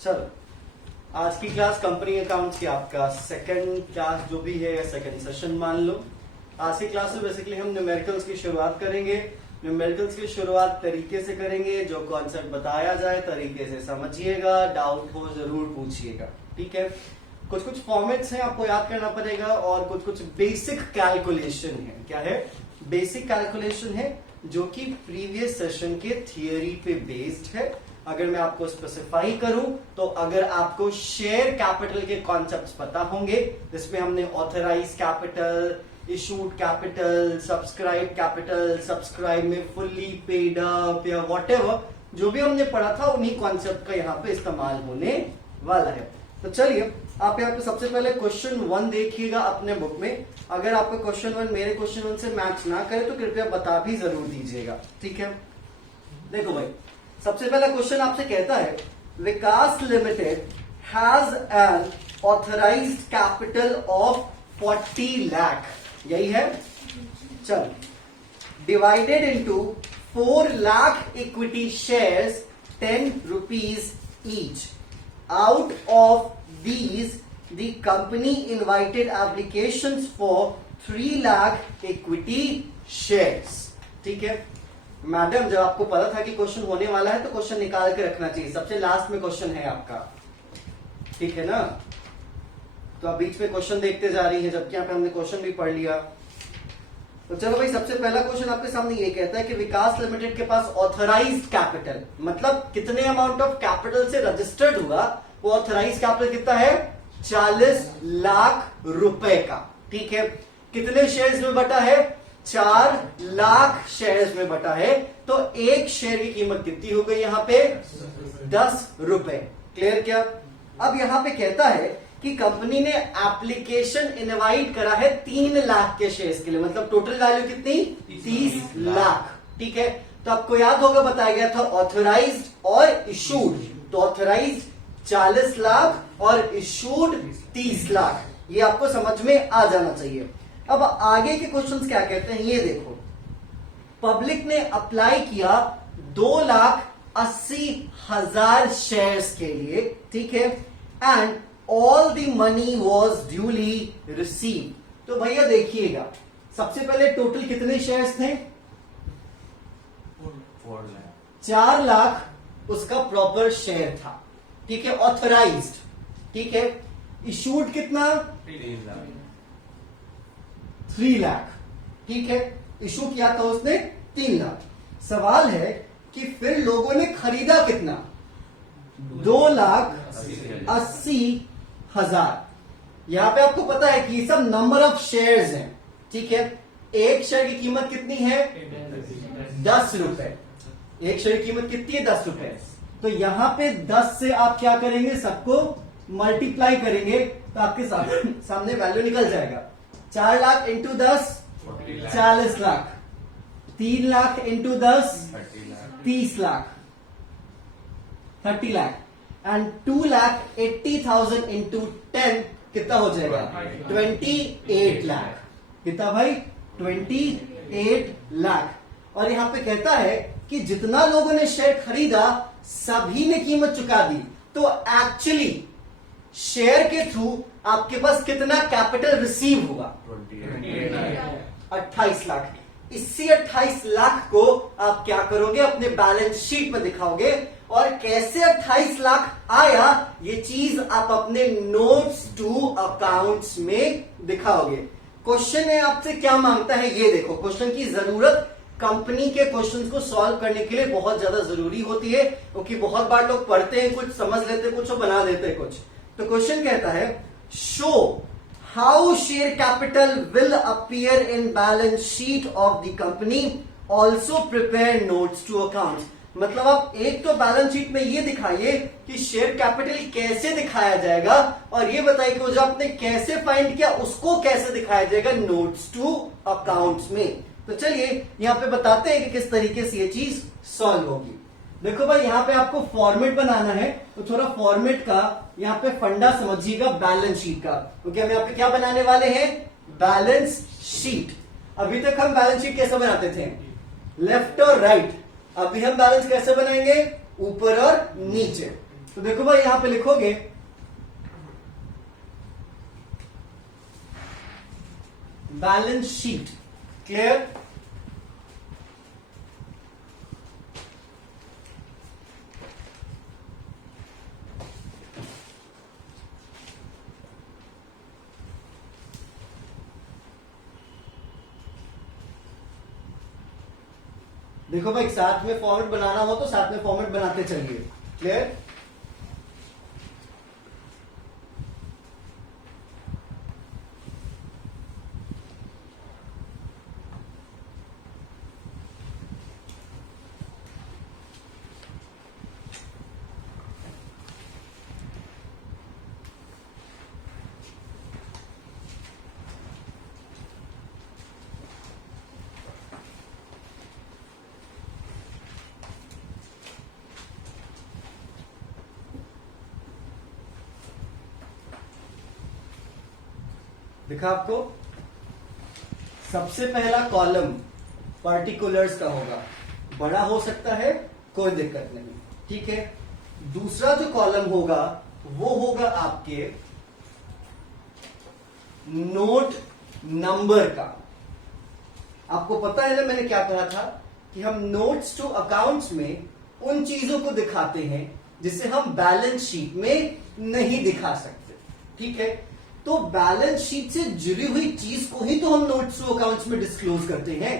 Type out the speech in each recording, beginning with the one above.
चलो, आज की क्लास कंपनी अकाउंट्स की आपका सेकंड क्लास जो भी है या सेकंड सेशन मान लो। आज की क्लास में बेसिकली हम न्यूमेरिकल्स की शुरुआत करेंगे। न्यूमेरिकल्स की शुरुआत तरीके से करेंगे, जो कॉन्सेप्ट बताया जाए तरीके से समझिएगा, डाउट हो जरूर पूछिएगा, ठीक है। कुछ कुछ फॉर्मेट्स हैं आपको याद करना पड़ेगा और कुछ कुछ बेसिक कैलकुलेशन है। क्या है? बेसिक कैलकुलेशन है जो कि प्रीवियस सेशन के थियरी पे बेस्ड है। अगर मैं आपको स्पेसिफाई करूं तो अगर आपको शेयर कैपिटल के कॉन्सेप्ट्स पता होंगे, जिसमें हमने authorise capital, issued capital, subscribe capital, subscribe में फुल्ली पेड अप या व्हाटएवर जो भी हमने पढ़ा था, उन्हीं कॉन्सेप्ट का यहाँ पे इस्तेमाल होने वाला है। तो चलिए, आप यहाँ पे सबसे पहले क्वेश्चन 1 देखिएगा अपने बुक में। अगर आपका क्वेश्चन 1 मेरे क्वेश्चन 1 से मैच ना करे तो कृपया बता भी जरूर दीजिएगा, ठीक है। देखो भाई, सबसे पहला क्वेश्चन आपसे कहता है Vikas limited has an authorised capital of 40 lakh, यही है। चल, divided into 4 lakh equity shares 10 rupees each. Out of these, the company invited applications for 3 lakh equity shares. ठीक है मैडम, जब आपको पता था कि क्वेश्चन होने वाला है तो क्वेश्चन निकाल के रखना चाहिए। सबसे लास्ट में क्वेश्चन है आपका, ठीक है ना। तो आप बीच में क्वेश्चन देखते जा रही है, जबकि यहाँ पे हमने क्वेश्चन भी पढ़ लिया। तो चलो भाई, सबसे पहला क्वेश्चन आपके सामने ये कहता है कि विकास लिमिटेड के पास ऑथराइज्ड कैपिटल, मतलब कितने अमाउंट ऑफ कैपिटल से रजिस्टर्ड हुआ, वो ऑथराइज्ड कैपिटल कितना है? 40 लाख रुपए का, ठीक है। कितने शेयर्स में बटा है? 4 लाख शेयर्स में बटा है। तो एक शेयर की कीमत कितनी हो गई यहाँ पे? 10 रुपए। क्लियर क्या? अब यहाँ पे कहता है कि कंपनी ने एप्लीकेशन इनवाइट करा है 3 लाख के शेयर्स के लिए, मतलब टोटल वैल्यू कितनी? 30 लाख, ठीक है। तो आपको याद होगा बताया गया था ऑथराइज्ड और इशूड। तो ऑथराइज्ड 40 लाख और इशूड 30 लाख, ये आपको समझ में आ जाना चाहिए। अब आगे के क्वेश्चंस क्या कहते हैं ये देखो। पब्लिक ने अप्लाई किया 2,80,000 शेयर्स के लिए, ठीक है। And all the money was duly receive. तो भैया देखिएगा, सबसे पहले टोटल कितने शेयर्स थे? 4 लाख उसका प्रॉपर शेयर था, ठीक है, ऑथराइज्ड, ठीक है। इशूड कितना? 3 लाख, ठीक है। इशू किया था उसने 3 लाख। सवाल है कि फिर लोगों ने खरीदा कितना? 2,80,000। यहां पे आपको पता है कि ये सब नंबर ऑफ शेयर्स हैं, ठीक है। एक शेयर की कीमत कितनी है? 10 रुपए। एक शेयर की कीमत कितनी है? 10 रुपए। तो यहां पे 10 से आप क्या करेंगे? सबको मल्टीप्लाई करेंगे तो आपके सामने वैल्यू निकल जाएगा। 4 lakh into 10 40 lakh, 3 lakh into 10 30 lakh 30 lakh, and 2,80,000 into 10 कितना हो जाएगा? 28 लाख। कितना भाई? 28 लाख। और यहां पे कहता है कि जितना लोगों ने शेयर खरीदा सभी ने कीमत चुका दी। तो एक्चुअली शेयर के थ्रू आपके पास कितना कैपिटल रिसीव हुआ? 28 लाख। इसी 28 लाख को आप क्या करोगे? अपने बैलेंस शीट में दिखाओगे। और कैसे 28 लाख आया ये चीज आप अपने नोट्स टू अकाउंट्स में दिखाओगे। क्वेश्चन है आपसे क्या मांगता है ये देखो। क्वेश्चन की जरूरत कंपनी के क्वेश्चंस को सॉल्व करने के लिए बहुत ज्यादा जरूरी होती है, क्योंकि बहुत बार लोग पढ़ते हैं कुछ, समझ लेते कुछ और बना देते हैं कुछ। तो क्वेश्चन कहता है show how share capital will appear in balance sheet of the company, also prepare notes to account. मतलब आप एक तो बैलेंस शीट में ये दिखाइए कि शेयर कैपिटल कैसे दिखाया जाएगा, और ये बताइए कि जो आपने कैसे फाइंड किया उसको कैसे दिखाया जाएगा नोट्स टू अकाउंट्स में। तो चलिए यहां पे बताते हैं कि किस तरीके से ये चीज सॉल्व होगी। देखो भाई, यहां पे आपको फॉर्मेट बनाना है, तो थोड़ा फॉर्मेट का यहां पे फंडा समझिएगा बैलेंस शीट का, क्योंकि हम यहां पे क्या बनाने वाले हैं? Balance sheet. अभी तक हम बैलेंस शीट कैसे बनाते थे? लेफ्ट और राइट। अभी हम बैलेंस कैसे बनाएंगे? ऊपर और नीचे। तो देखो भाई यहां पे लिखोगे बैलेंस शीट। क्लियर? देखो भाई साथ में फॉर्मेट बनाना हो तो साथ में फॉर्मेट बनाते चलिए। क्लियर? दिखा आपको? सबसे पहला कॉलम पार्टिकुलर्स का होगा, बड़ा हो सकता है, कोई दिक्कत नहीं। ठीक है? दूसरा जो कॉलम होगा वो होगा आपके नोट नंबर का। आपको पता है ना मैंने क्या कहा था कि हम नोट्स टू अकाउंट्स में उन चीजों को दिखाते हैं जिसे हम बैलेंस शीट में नहीं दिखा सकते। ठीक है? तो बैलेंस शीट से जुड़ी हुई चीज को ही तो हम नोट्स टू अकाउंट्स में डिस्क्लोज करते हैं।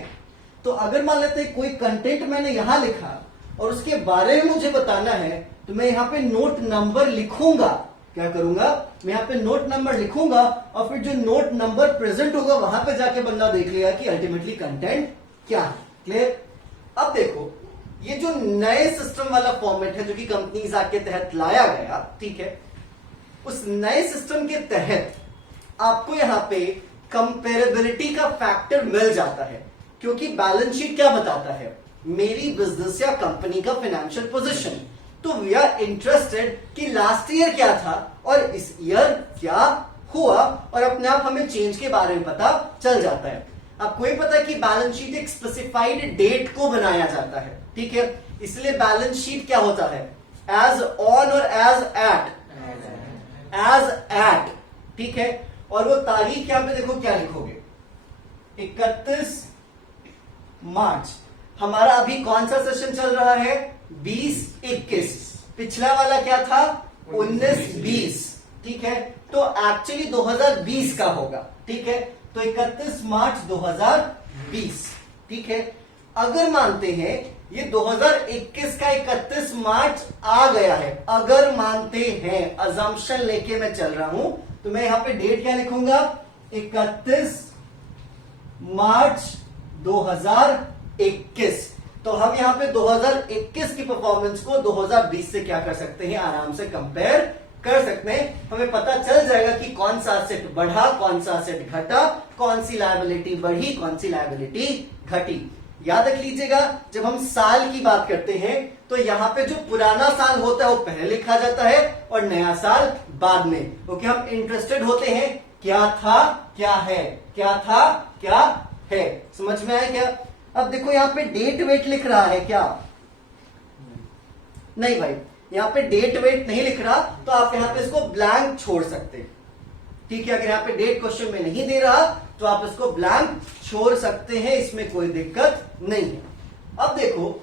तो अगर मान लेते हैं कोई कंटेंट मैंने यहां लिखा और उसके बारे में मुझे बताना है, तो मैं यहां पे नोट नंबर लिखूंगा। क्या करूंगा? मैं यहां पे नोट नंबर लिखूंगा और फिर जो नोट नंबर प्रेजेंट होगा वहां पे जाके बंदा देख लेगा कि अल्टीमेटली कंटेंट क्या है। क्लियर? अब देखो ये जो नए सिस्टम वाला फॉर्मेट है जो कि कंपनीज एक्ट के तहत लाया गया, ठीक है, उस नए सिस्टम के तहत आपको यहां पे कंपेरेबिलिटी का फैक्टर मिल जाता है, क्योंकि बैलेंस शीट क्या बताता है? मेरी बिजनेस या कंपनी का फाइनेंशियल पोजीशन। तो वी आर इंटरेस्टेड कि लास्ट ईयर क्या था और इस ईयर क्या हुआ, और अपने आप हमें चेंज के बारे में पता चल जाता है। आपको ये पता है कि बैलेंस शीट एक स्पेसिफाइड डेट को बनाया जाता है। ठीक है? इसलिए बैलेंस शीट क्या होता है? एज ऑन और एज एट, एज एट। ठीक है? और वो तारीख यहां पे देखो क्या लिखोगे? 31 मार्च। हमारा अभी कौन सा सेशन चल रहा है? 20-21। पिछला वाला क्या था? 19-20। ठीक है? तो एक्चुअली 2020 का होगा। ठीक है? तो 31 मार्च 2020। ठीक है? अगर मानते हैं ये 2021 का 31 मार्च आ गया है, अगर मानते हैं, अजम्पशन लेके मैं चल रहा हूं, तो मैं यहां पे डेट क्या लिखूंगा? 31 मार्च 2021। तो हम यहां पे 2021 की परफॉर्मेंस को 2020 से क्या कर सकते हैं? आराम से कंपेयर कर सकते हैं। हमें पता चल जाएगा कि कौन सा असेट बढ़ा, कौन सा असेट घटा, कौन सी लायबिलिटी बढ़ी, कौन सी लायबिलिटी घटी। याद रख लीजिएगा, जब हम साल की बात करते हैं तो यहां पे जो पुराना साल होता है वो पहले लिखा जाता है और नया साल बाद में, क्योंकि हम इंटरेस्टेड होते हैं क्या था क्या है, क्या था क्या है। समझ में आया क्या? अब देखो यहां पे डेट वेट लिख रहा है क्या? नहीं भाई, यहां पे डेट वेट नहीं लिख रहा, तो आप यहां पे इसको ब्लैंक छोड़ सकते। ठीक है? अगर यहां पे डेट क्वेश्चन में नहीं दे रहा तो आप इसको ब्लैंक छोड़ सकते हैं, इसमें कोई दिक्कत नहीं है। अब देखो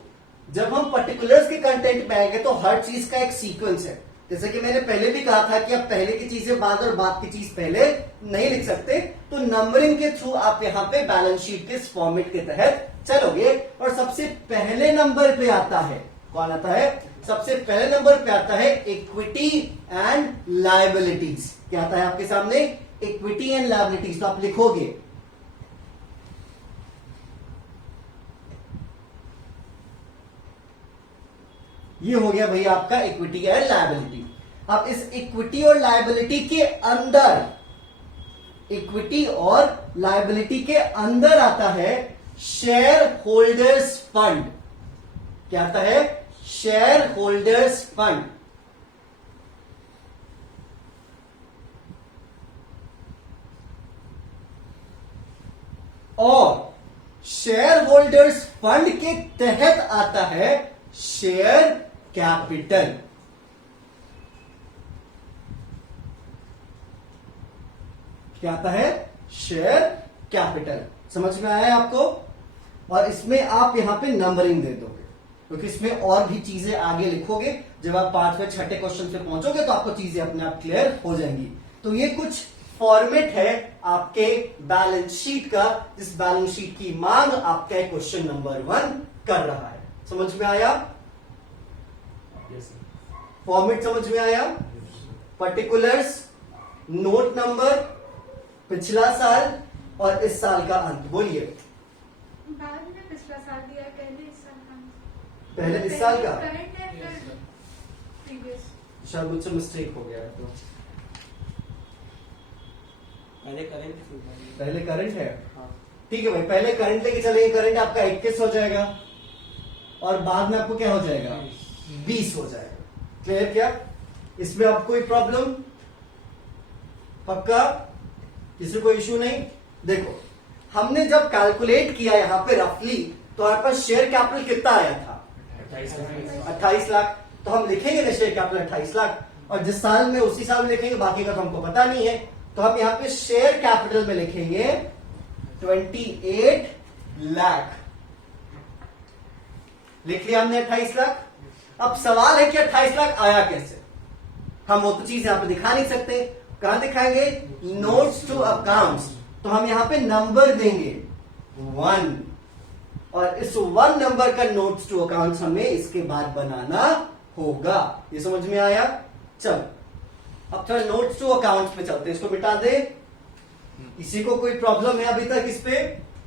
जब हम पर्टिकुलर्स के कंटेंट में आएंगे तो हर चीज का एक सीक्वेंस है। जैसे कि मैंने पहले भी कहा था कि आप पहले की चीजें बाद और बाद की चीज पहले नहीं लिख सकते, तो नंबरिंग के थ्रू आप यहां पे बैलेंस शीट के इस फॉर्मेट के तहत चलोगे। और सबसे पहले नंबर पे आता है, कौन आता है? सबसे पहले नंबर पे आता है इक्विटी एंड लायबिलिटीज। क्या आता है आपके सामने? Equity and liabilities. तो आप लिखोगे ये हो गया भैया आपका इक्विटी एंड लायबिलिटी। अब इस इक्विटी और लायबिलिटी के अंदर, इक्विटी और लायबिलिटी के अंदर आता है शेयर होल्डर्स फंड। क्या आता है? Share holders fund. और शेयर होल्डर्स फंड के तहत आता है शेयर कैपिटल। क्या आता है? Share capital. समझ में आया है आपको? और इसमें आप यहां पे नंबरिंग दे दोगे, क्योंकि इसमें और भी चीजें आगे लिखोगे। जब आप 5वें 6ठे क्वेश्चन पे पहुंचोगे तो आपको चीजें अपने आप क्लियर हो जाएंगी। तो ये कुछ फॉर्मेट है आपके बैलेंस शीट का, जिस बैलेंस शीट की मांग आपका क्वेश्चन नंबर 1 कर रहा है। समझ में आया? फॉर्मेट समझ में आया? पर्टिकुलर्स, नोट नंबर, पिछला साल और इस साल का अंत। बोलिए। बाद में पिछला साल दिया है, पहले इस साल का। पहले इस साल का? करंट है फिर प्रीवियस। शायद मुझसे मिस्टेक हो गया है। तो पहले करंट है। हाँ। ठीक है भाई, पहले करंट लेके चलेंगे। करंट आपका 21 हो जाएगा और बाद में आपको क्या हो जाएगा? 20 हो जाएगा। क्लियर? क्या इसमें आपको कोई प्रॉब्लम? पक्का? किसी को इश्यू नहीं? देखो, हमने जब कैलकुलेट किया यहां पे रफली, तो हमारे पास शेयर कैपिटल कितना आया था? 28 लाख। तो हम लिखेंगे ना शेयर कैपिटल 28 लाख, और जिस साल में उसी साल में लिखेंगे, बाकी का तो हमको पता नहीं है। तो हम यहां पे शेयर कैपिटल में लिखेंगे 28 लाख। लिख लिया हमने 28 लाख। अब सवाल है कि 28 लाख आया कैसे? हम वो तो चीज यहां पे दिखा नहीं सकते। कहां दिखाएंगे? Notes to accounts. तो हम यहां पे नंबर देंगे 1, और इस 1 नंबर का नोट्स टू अकाउंट्स हमें इसके बाद बनाना होगा। ये समझ में आया? चल, अब थोड़ा नोट्स टू अकाउंट्स पे चलते हैं। इसको मिटा दे। किसी को कोई प्रॉब्लम है अभी तक इस पे?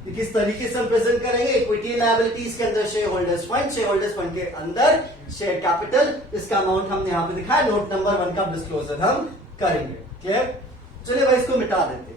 किस तरीके से हम प्रेजेंट करेंगे? इक्विटी लायबिलिटीज के अंदर share holders fund, share holders fund के अंदर शेयर कैपिटल। इसका अमाउंट हमने यहां पे दिखाया। नोट नंबर 1 का डिस्क्लोजर हम करेंगे। क्लियर? चलिए भाई, इसको मिटा देते हैं।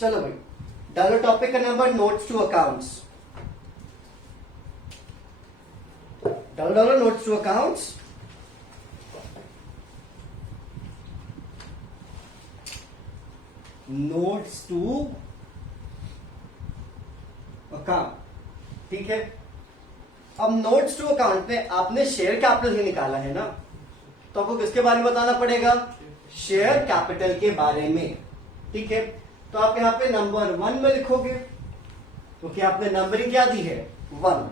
चलो भाई, डालो टॉपिक का नंबर, नोट्स टू अकाउंट्स। डालो notes to accounts. Notes to account. ठीक है। अब नोट्स टू अकाउंट में आपने शेयर कैपिटल ही निकाला है ना, तो आपको किसके बारे में बताना पड़ेगा? शेयर कैपिटल के बारे में। ठीक है। तो आप यहां पे नंबर 1 में लिखोगे, क्योंकि आपने नंबरिंग क्या दी है? 1।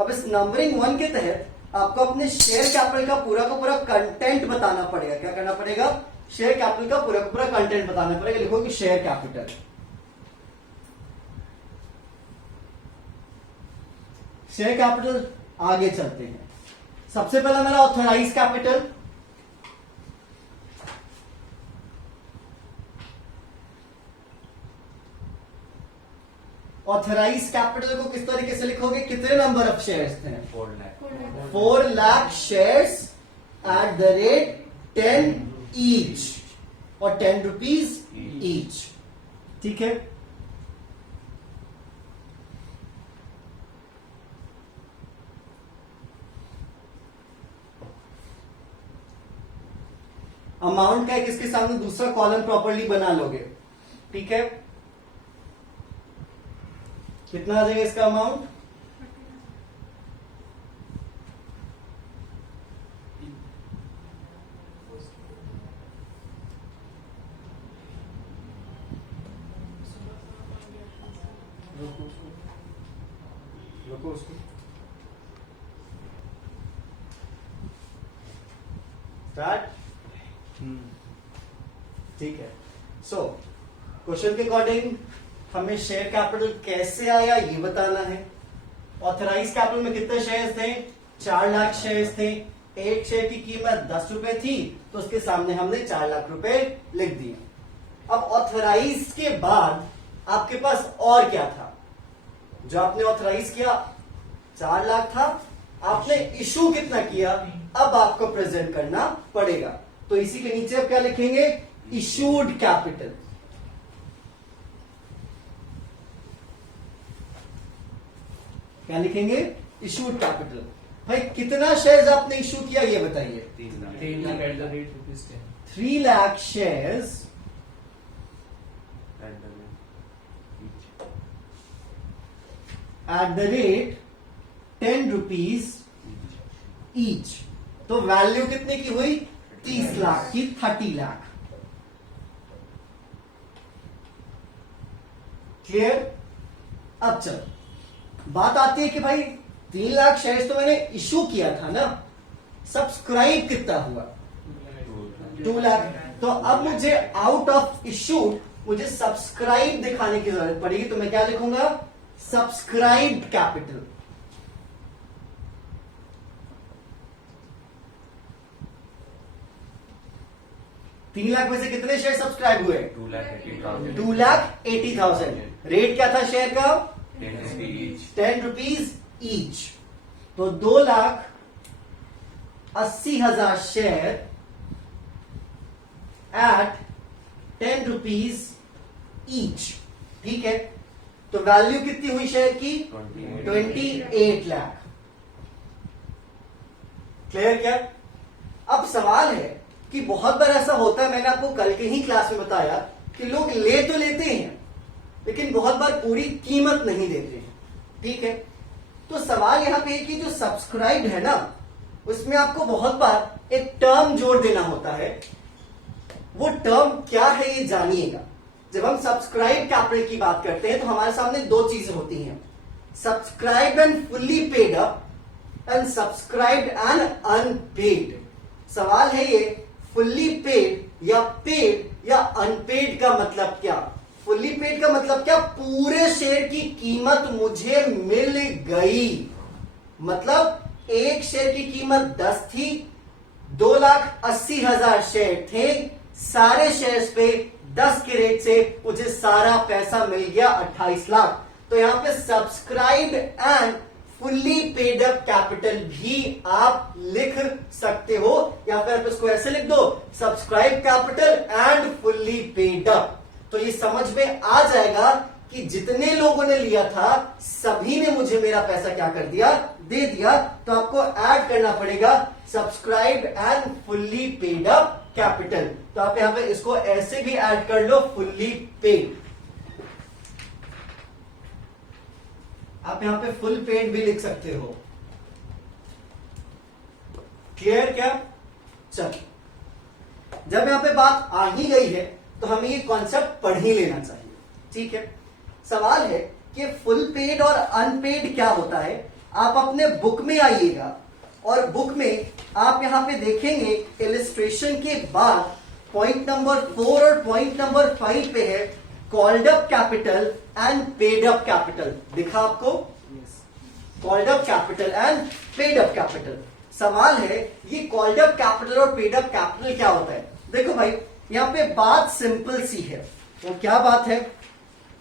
अब इस नंबरिंग 1 के तहत आपको अपने शेयर कैपिटल का पूरा कंटेंट बताना पड़ेगा। क्या करना पड़ेगा? शेयर कैपिटल का पूरा कंटेंट बताना पड़ेगा। लिखोगे शेयर कैपिटल। शेयर कैपिटल आगे चलते हैं। सबसे पहला मेरा ऑथराइज कैपिटल। ऑथराइज कैपिटल को किस तरीके से लिखोगे? कितने नंबर ऑफ शेयर्स थे? 4 lakh shares at the rate 10 each, और 10 रुपीज ईच। ठीक है। अमाउंट का एक इसके सामने दूसरा कॉलम प्रॉपर्ली बना लोगे। ठीक है। कितना आ जाएगा इसका अमाउंट? रोको उसको। स्टार्ट। ठीक है। सो क्वेश्चन के अकॉर्डिंग हमें शेयर कैपिटल कैसे आया ये बताना है। ऑथराइज कैपिटल में कितने शेयर्स थे? 4 लाख शेयर्स थे। एक शेयर की कीमत 10 रुपए थी, तो उसके सामने हमने 4 लाख रुपए लिख दिए। अब ऑथराइज के बाद आपके पास और क्या था? जो आपने ऑथराइज किया 4 लाख था, आपने इशू कितना किया, अब आपको प्रेजेंट करना पड़ेगा। तो इसी के नीचे आप क्या लिखेंगे, इशूड कैपिटल। क्या लिखेंगे, इशूड कैपिटल। भाई कितना शेयर्स आपने इशू किया ये बताइए। 3 lakh at the rate ₹10. 3 lakh shares at the rate 10 rupees each. तो वैल्यू कितने की हुई, 30 लाख की, 30 लाख। क्लियर। अब चलो बात आती है कि भाई 3 लाख शेयर्स तो मैंने इशू किया था ना, सब्सक्राइब कितना हुआ, 2 लाख। तो अब मुझे आउट ऑफ इशू मुझे सब्सक्राइब दिखाने की जरूरत पड़ेगी। तो मैं क्या लिखूंगा, सब्सक्राइब कैपिटल। तीन लाख में से कितने शेयर सब्सक्राइब हुए, 2,80,000. 2,80,000। रेट क्या था शेयर का, 10 rupees each. 10 rupees each. तो 2,80,000 शेयर एट 10 रुपीज ईच। ठीक है, तो वैल्यू कितनी हुई शेयर की, 28 लाख। क्लियर क्या। अब सवाल है कि बहुत बार ऐसा होता है, मैंने आपको कल के ही क्लास में बताया कि लोग ले तो लेते हैं लेकिन बहुत बार पूरी कीमत नहीं देते हैं। ठीक है, तो सवाल यहां पे है कि जो सब्सक्राइब है ना, उसमें आपको बहुत बार एक टर्म जोड़ देना होता है। वो टर्म क्या है ये जानिएगा। जब हम सब्सक्राइब कैपिटल की बात करते हैं तो हमारे सामने दो चीजें होती हैं, subscribe and fully paid up and subscribed and unpaid. सवाल है ये फुल्ली पेड या पेड या अनपेड का मतलब क्या। फुल्ली पेड का मतलब क्या, पूरे शेयर की कीमत मुझे मिल गई। मतलब एक शेयर की कीमत 10 थी, 2,80,000 शेयर थे, सारे शेयर्स पे 10 के रेट से मुझे सारा पैसा मिल गया 28 लाख। तो यहां पे subscribed and fully paid up capital भी आप लिख सकते हो, या फिर आप इसको ऐसे लिख दो, subscribe capital and fully paid up. तो ये समझ में आ जाएगा कि जितने लोगों ने लिया था सभी ने मुझे मेरा पैसा क्या कर दिया, दे दिया। तो आपको ऐड करना पड़ेगा subscribe and fully paid up capital. तो आप यहां पे इसको ऐसे भी ऐड कर लो, फुल्ली पेड। आप यहां पे फुल पेड भी लिख सकते हो। क्लियर क्या। चल, जब यहां पे बात आ ही गई है तो हमें ये कॉन्सेप्ट पढ़ ही लेना चाहिए। ठीक है, सवाल है कि फुल पेड और अनपेड क्या होता है। आप अपने बुक में आइएगा और बुक में आप यहां पे देखेंगे इलिस्ट्रेशन के बाद पॉइंट नंबर 4 और पॉइंट नंबर 5 पे है called up capital and paid up capital. दिखा आपको, called up capital and paid up capital. सवाल है ये कॉल्ड अप कैपिटल और पेड अप कैपिटल क्या होता है। देखो भाई, यहां पे बात सिंपल सी है। वो क्या बात है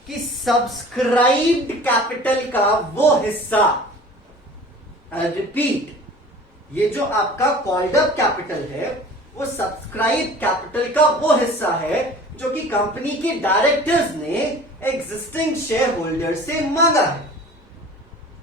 कि सब्सक्राइब्ड कैपिटल का वो हिस्सा, रिपीट, ये जो आपका कॉल्ड अप कैपिटल है वो सब्सक्राइब कैपिटल का वो हिस्सा है जो कि कंपनी के डायरेक्टर्स ने एग्जिस्टिंग शेयर होल्डर से मांगा है।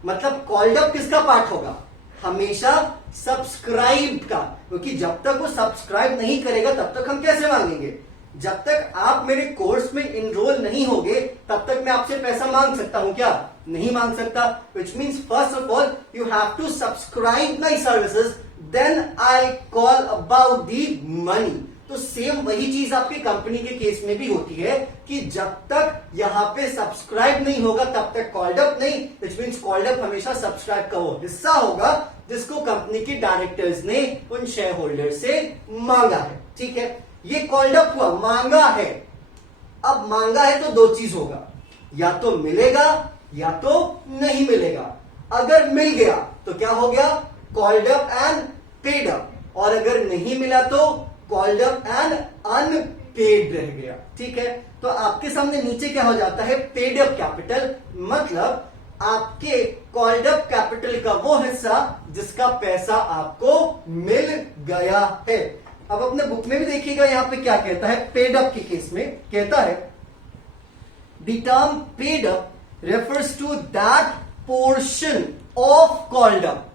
मतलब कॉल्ड अप किसका पार्ट होगा, हमेशा सब्सक्राइब का, क्योंकि जब तक वो सब्सक्राइब नहीं करेगा तब तक हम कैसे मांगेंगे। जब तक आप मेरे कोर्स में इनरोल नहीं होगे तब तक मैं आपसे पैसा मांग सकता हूं क्या, नहीं मांग सकता। Which means first of all you have to subscribe my services, then I call about the money. तो सेम वही चीज आपकी कंपनी के केस में भी होती है कि जब तक यहां पे सब्सक्राइब नहीं होगा तब तक कॉल्ड अप नहीं। विच मीन्स कॉल्ड अप हमेशा सब्सक्राइब का वो हिस्सा होगा जिसको कंपनी के डायरेक्टर्स ने उन शेयर होल्डर से मांगा है। ठीक है, ये कॉल्ड अप हुआ, मांगा है। अब मांगा है तो दो चीज होगा, या तो मिलेगा या तो नहीं मिलेगा। अगर मिल गया तो क्या हो गया, called up and paid up, और अगर नहीं मिला तो कॉल्ड अप एंड अनपेड रह गया। ठीक है, तो आपके सामने नीचे क्या हो जाता है, पेड अप कैपिटल। मतलब आपके कॉल्ड अप कैपिटल का वो हिस्सा जिसका पैसा आपको मिल गया है। अब अपने बुक में भी देखिएगा यहां पे क्या कहता है, पेड अप के केस में कहता है the term paid up refers to that portion of called up.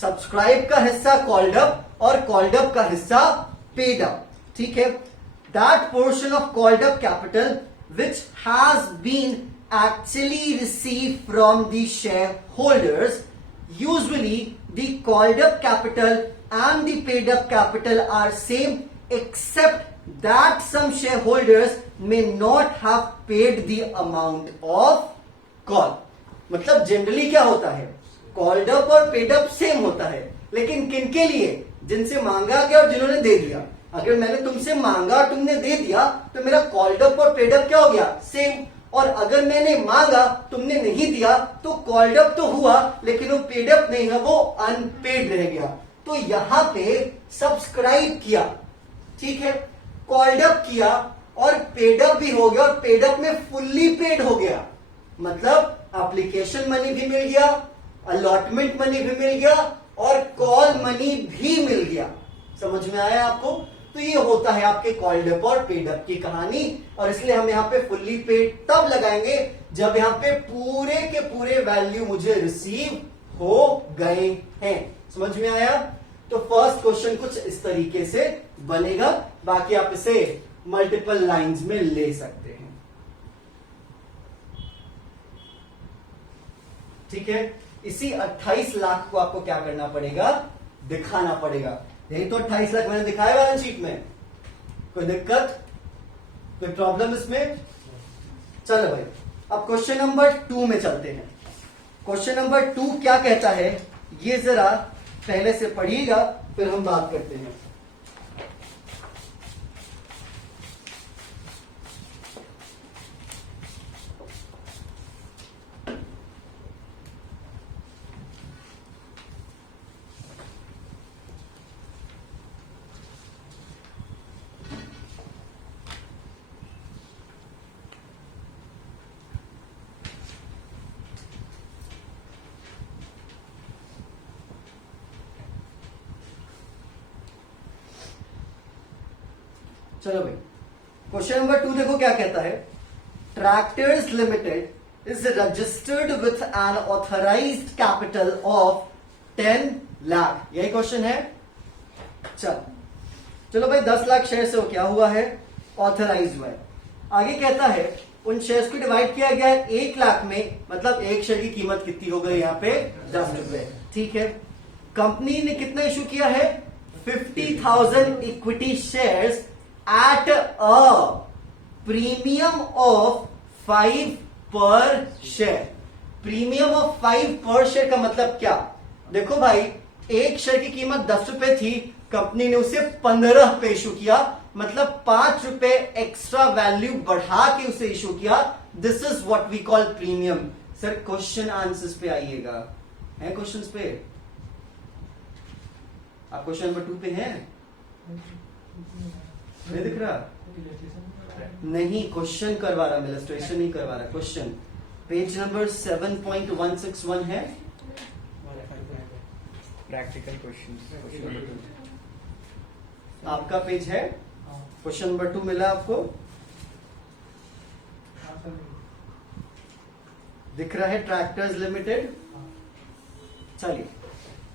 Subscribe का हिस्सा कॉल्ड अप और कॉल्ड अप का हिस्सा पेड अप, ठीक है। That portion of called up capital which has been actually received from the shareholders. Usually the called up capital and the paid up capital are same except that some shareholders may not have paid the amount of call. मतलब generally क्या होता है, called up और paid up same होता है, लेकिन किनके लिए, जिनसे मांगा गया और जिन्होंने दे दिया। अगर मैंने तुमसे मांगा और तुमने दे दिया तो मेरा कॉल्ड अप और पेड अप क्या हो गया, सेम। और अगर मैंने मांगा तुमने नहीं दिया तो कॉल्ड अप तो हुआ लेकिन वो पेड अप नहीं है, वो अनपेड रह गया। तो यहां पे सब्सक्राइब किया, ठीक है, कॉल्ड अप किया और पेड अप भी हो गया और पेड अप में फुल्ली पेड हो गया, मतलब एप्लीकेशन मनी भी मिल गया, अलॉटमेंट मनी भी मिल गया और कॉल मनी भी मिल गया। समझ में आया आपको? तो ये होता है आपके कॉल्ड अप और पेड अप की कहानी। और इसलिए हम यहाँ पे फुल्ली पेड तब लगाएंगे जब यहाँ पे पूरे के पूरे वैल्यू मुझे रिसीव हो गए हैं। समझ में आया? तो फर्स्ट क्वेश्चन कुछ इस तरीके से बनेगा, बाकी आप इसे मल्टीपल लाइंस में ले सकते हैं, ठीक है। इसी 28 लाख को आपको क्या करना पड़ेगा, दिखाना पड़ेगा। यही तो 28 लाख मैंने दिखाया बैलेंस शीट में। कोई दिक्कत, कोई प्रॉब्लम इसमें? चलो भाई, अब क्वेश्चन नंबर 2 में चलते हैं। क्वेश्चन नंबर 2 क्या कहता है, ये जरा पहले से पढ़िएगा फिर हम बात करते हैं। चलो भाई, क्वेश्चन नंबर 2 देखो क्या कहता है। Tractors limited is registered with an authorised capital of 10 lakh. यही क्वेश्चन है। चलो भाई, 10 लाख शेयर से क्या हुआ है, ऑथराइज हुआ है। आगे कहता है उन शेयर्स को डिवाइड किया गया है 1 लाख में, मतलब एक शेयर की कीमत कितनी हो गई यहाँ पे, 10 रुपए, ठीक है। कंपनी ने कितना इशू किया है, 50,000 equity shares at a premium of 5 per share। Premium of 5 पर शेयर का मतलब क्या, देखो भाई, एक शेयर की कीमत 10 रुपए थी, कंपनी ने उसे 15 पे इशू किया, मतलब 5 रुपए एक्स्ट्रा वैल्यू बढ़ा के उसे इशू किया। This is what we call premium. Sir question answers पे आइएगा, है क्वेश्चंस पे? आप क्वेश्चन नंबर 2 पे हैं? नहीं दिख रहा? नहीं, क्वेश्चन करवा रहा, मैं इलस्ट्रेशन नहीं करवा रहा, क्वेश्चन। पेज नंबर 7.161 है, प्रैक्टिकल क्वेश्चन। आपका पेज है, क्वेश्चन नंबर 2 मिला आपको, दिख रहा है, ट्रैक्टर्स लिमिटेड। चलिए,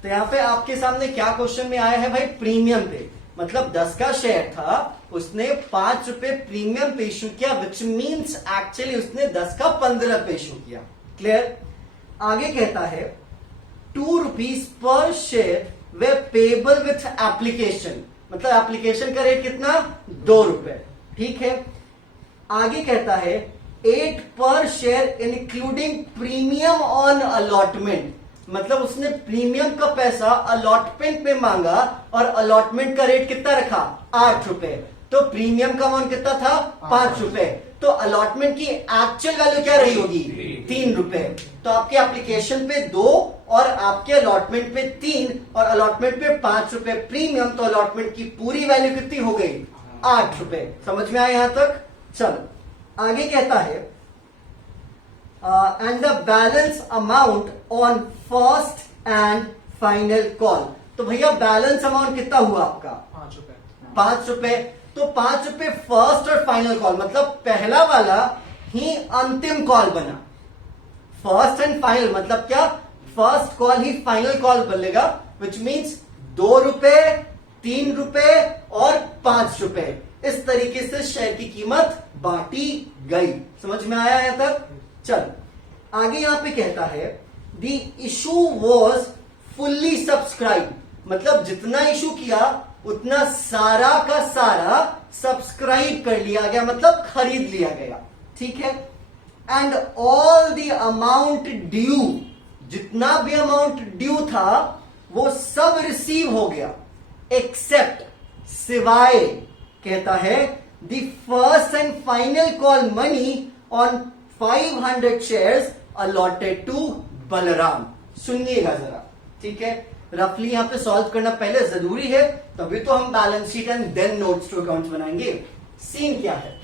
तो यहां पे आपके सामने क्या क्वेश्चन में आया है भाई, प्रीमियम पे, मतलब 10 का शेयर था, उसने 5 रुपए प्रीमियम पे इशू किया, विच मीन्स एक्चुअली उसने 10 का 15 पे इशू किया। क्लियर? आगे कहता है 2 rupees per share way payable with application, मतलब एप्लीकेशन का रेट कितना, 2 रुपए, ठीक है। आगे कहता है 8 पर share including premium on allotment, मतलब उसने प्रीमियम का पैसा अलॉटमेंट पे मांगा और अलॉटमेंट का रेट कितना रखा, 8 रुपए। तो प्रीमियम का अमाउंट कितना था, 5 रुपए, तो अलॉटमेंट की एक्चुअल वैल्यू क्या रही होगी, 3 रुपए। तो आपके एप्लीकेशन पे 2 और आपके अलॉटमेंट पे 3 और अलॉटमेंट पे 5 रुपए प्रीमियम, तो अलॉटमेंट की पूरी वैल्यू कितनी हो गई, 8 रुपए। समझ में आया यहां तक? चलो आगे कहता है and the balance amount on first and final call. तो भैया बैलेंस अमाउंट कितना हुआ आपका? 5 रुपए। 5 रुपए। तो 5 रुपए फर्स्ट और फाइनल कॉल, मतलब पहला वाला ही अंतिम कॉल बना। फर्स्ट एंड फाइनल मतलब क्या? फर्स्ट कॉल ही फाइनल कॉल बनेगा, विच मीन्स 2 रुपए, 3 रुपए और 5 रुपए। इस तरीके से शेयर की कीमत बांटी गई। समझ में आया यहां तक? चल आगे यहां पे कहता है the issue was fully subscribe, मतलब जितना इशू किया उतना सारा का सारा सब्सक्राइब कर लिया गया, मतलब खरीद लिया गया। ठीक है। And all the amount due, जितना भी अमाउंट ड्यू था वो सब रिसीव हो गया, एक्सेप्ट, सिवाय, कहता है the first and final call money on 500 shares allotted to Balram. सुनिएगा जरा, ठीक है। रफली यहां पे सॉल्व करना पहले जरूरी है, तभी तो हम balance sheet and then notes to account बनाएंगे। सीन क्या है?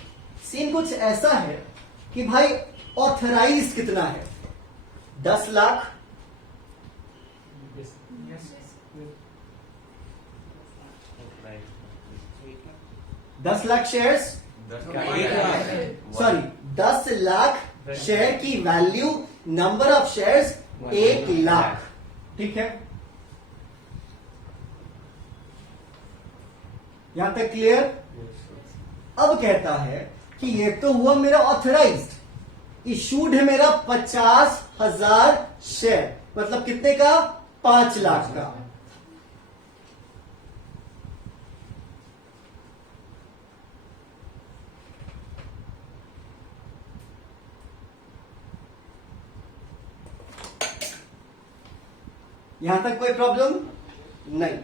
सीन कुछ ऐसा है कि भाई ऑथराइज कितना है? 10 lakh. 10 lakh shares, sorry 10 lakh share की value, number of shares 1 lakh. ठीक है, यहां तक क्लियर? अब कहता है कि ये तो हुआ मेरा ऑथराइज्ड, इशूड है मेरा 50,000 शेयर, मतलब कितने का? 5 लाख का। यहां तक कोई प्रॉब्लम नहीं।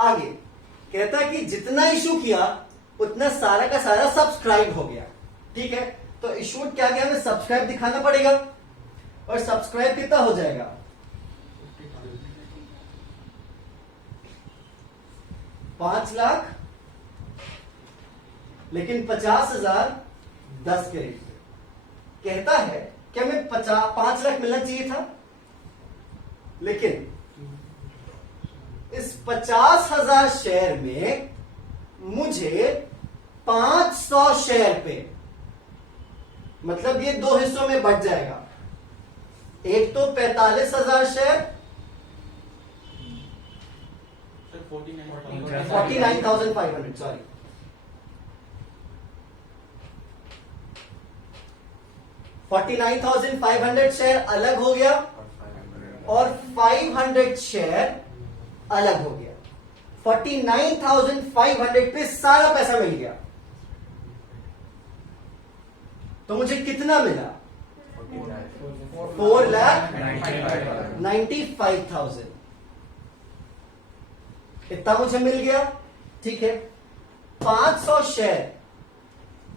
आगे कहता है कि जितना इशू किया उतना सारा का सारा सब्सक्राइब हो गया। ठीक है, तो इशूड क्या गया? हमें सब्सक्राइब दिखाना पड़ेगा, और सब्सक्राइब कितना हो जाएगा? 5 लाख, लेकिन 50,000 10 के रेट पे। कहता है कि हमें 5 लाख मिलना चाहिए था, लेकिन इस 50,000 शेयर में मुझे 500 शेयर पे, मतलब ये 2 हिस्सों में बट जाएगा। एक तो 45,000 शेयर, 49,500, सॉरी, $49,500 शेयर अलग हो गया, और 500 शेयर अलग हो गया। 49,500 पे सारा पैसा मिल गया, तो मुझे कितना मिला? 4,95,000। इतना मुझे मिल गया। ठीक है, 500 शेयर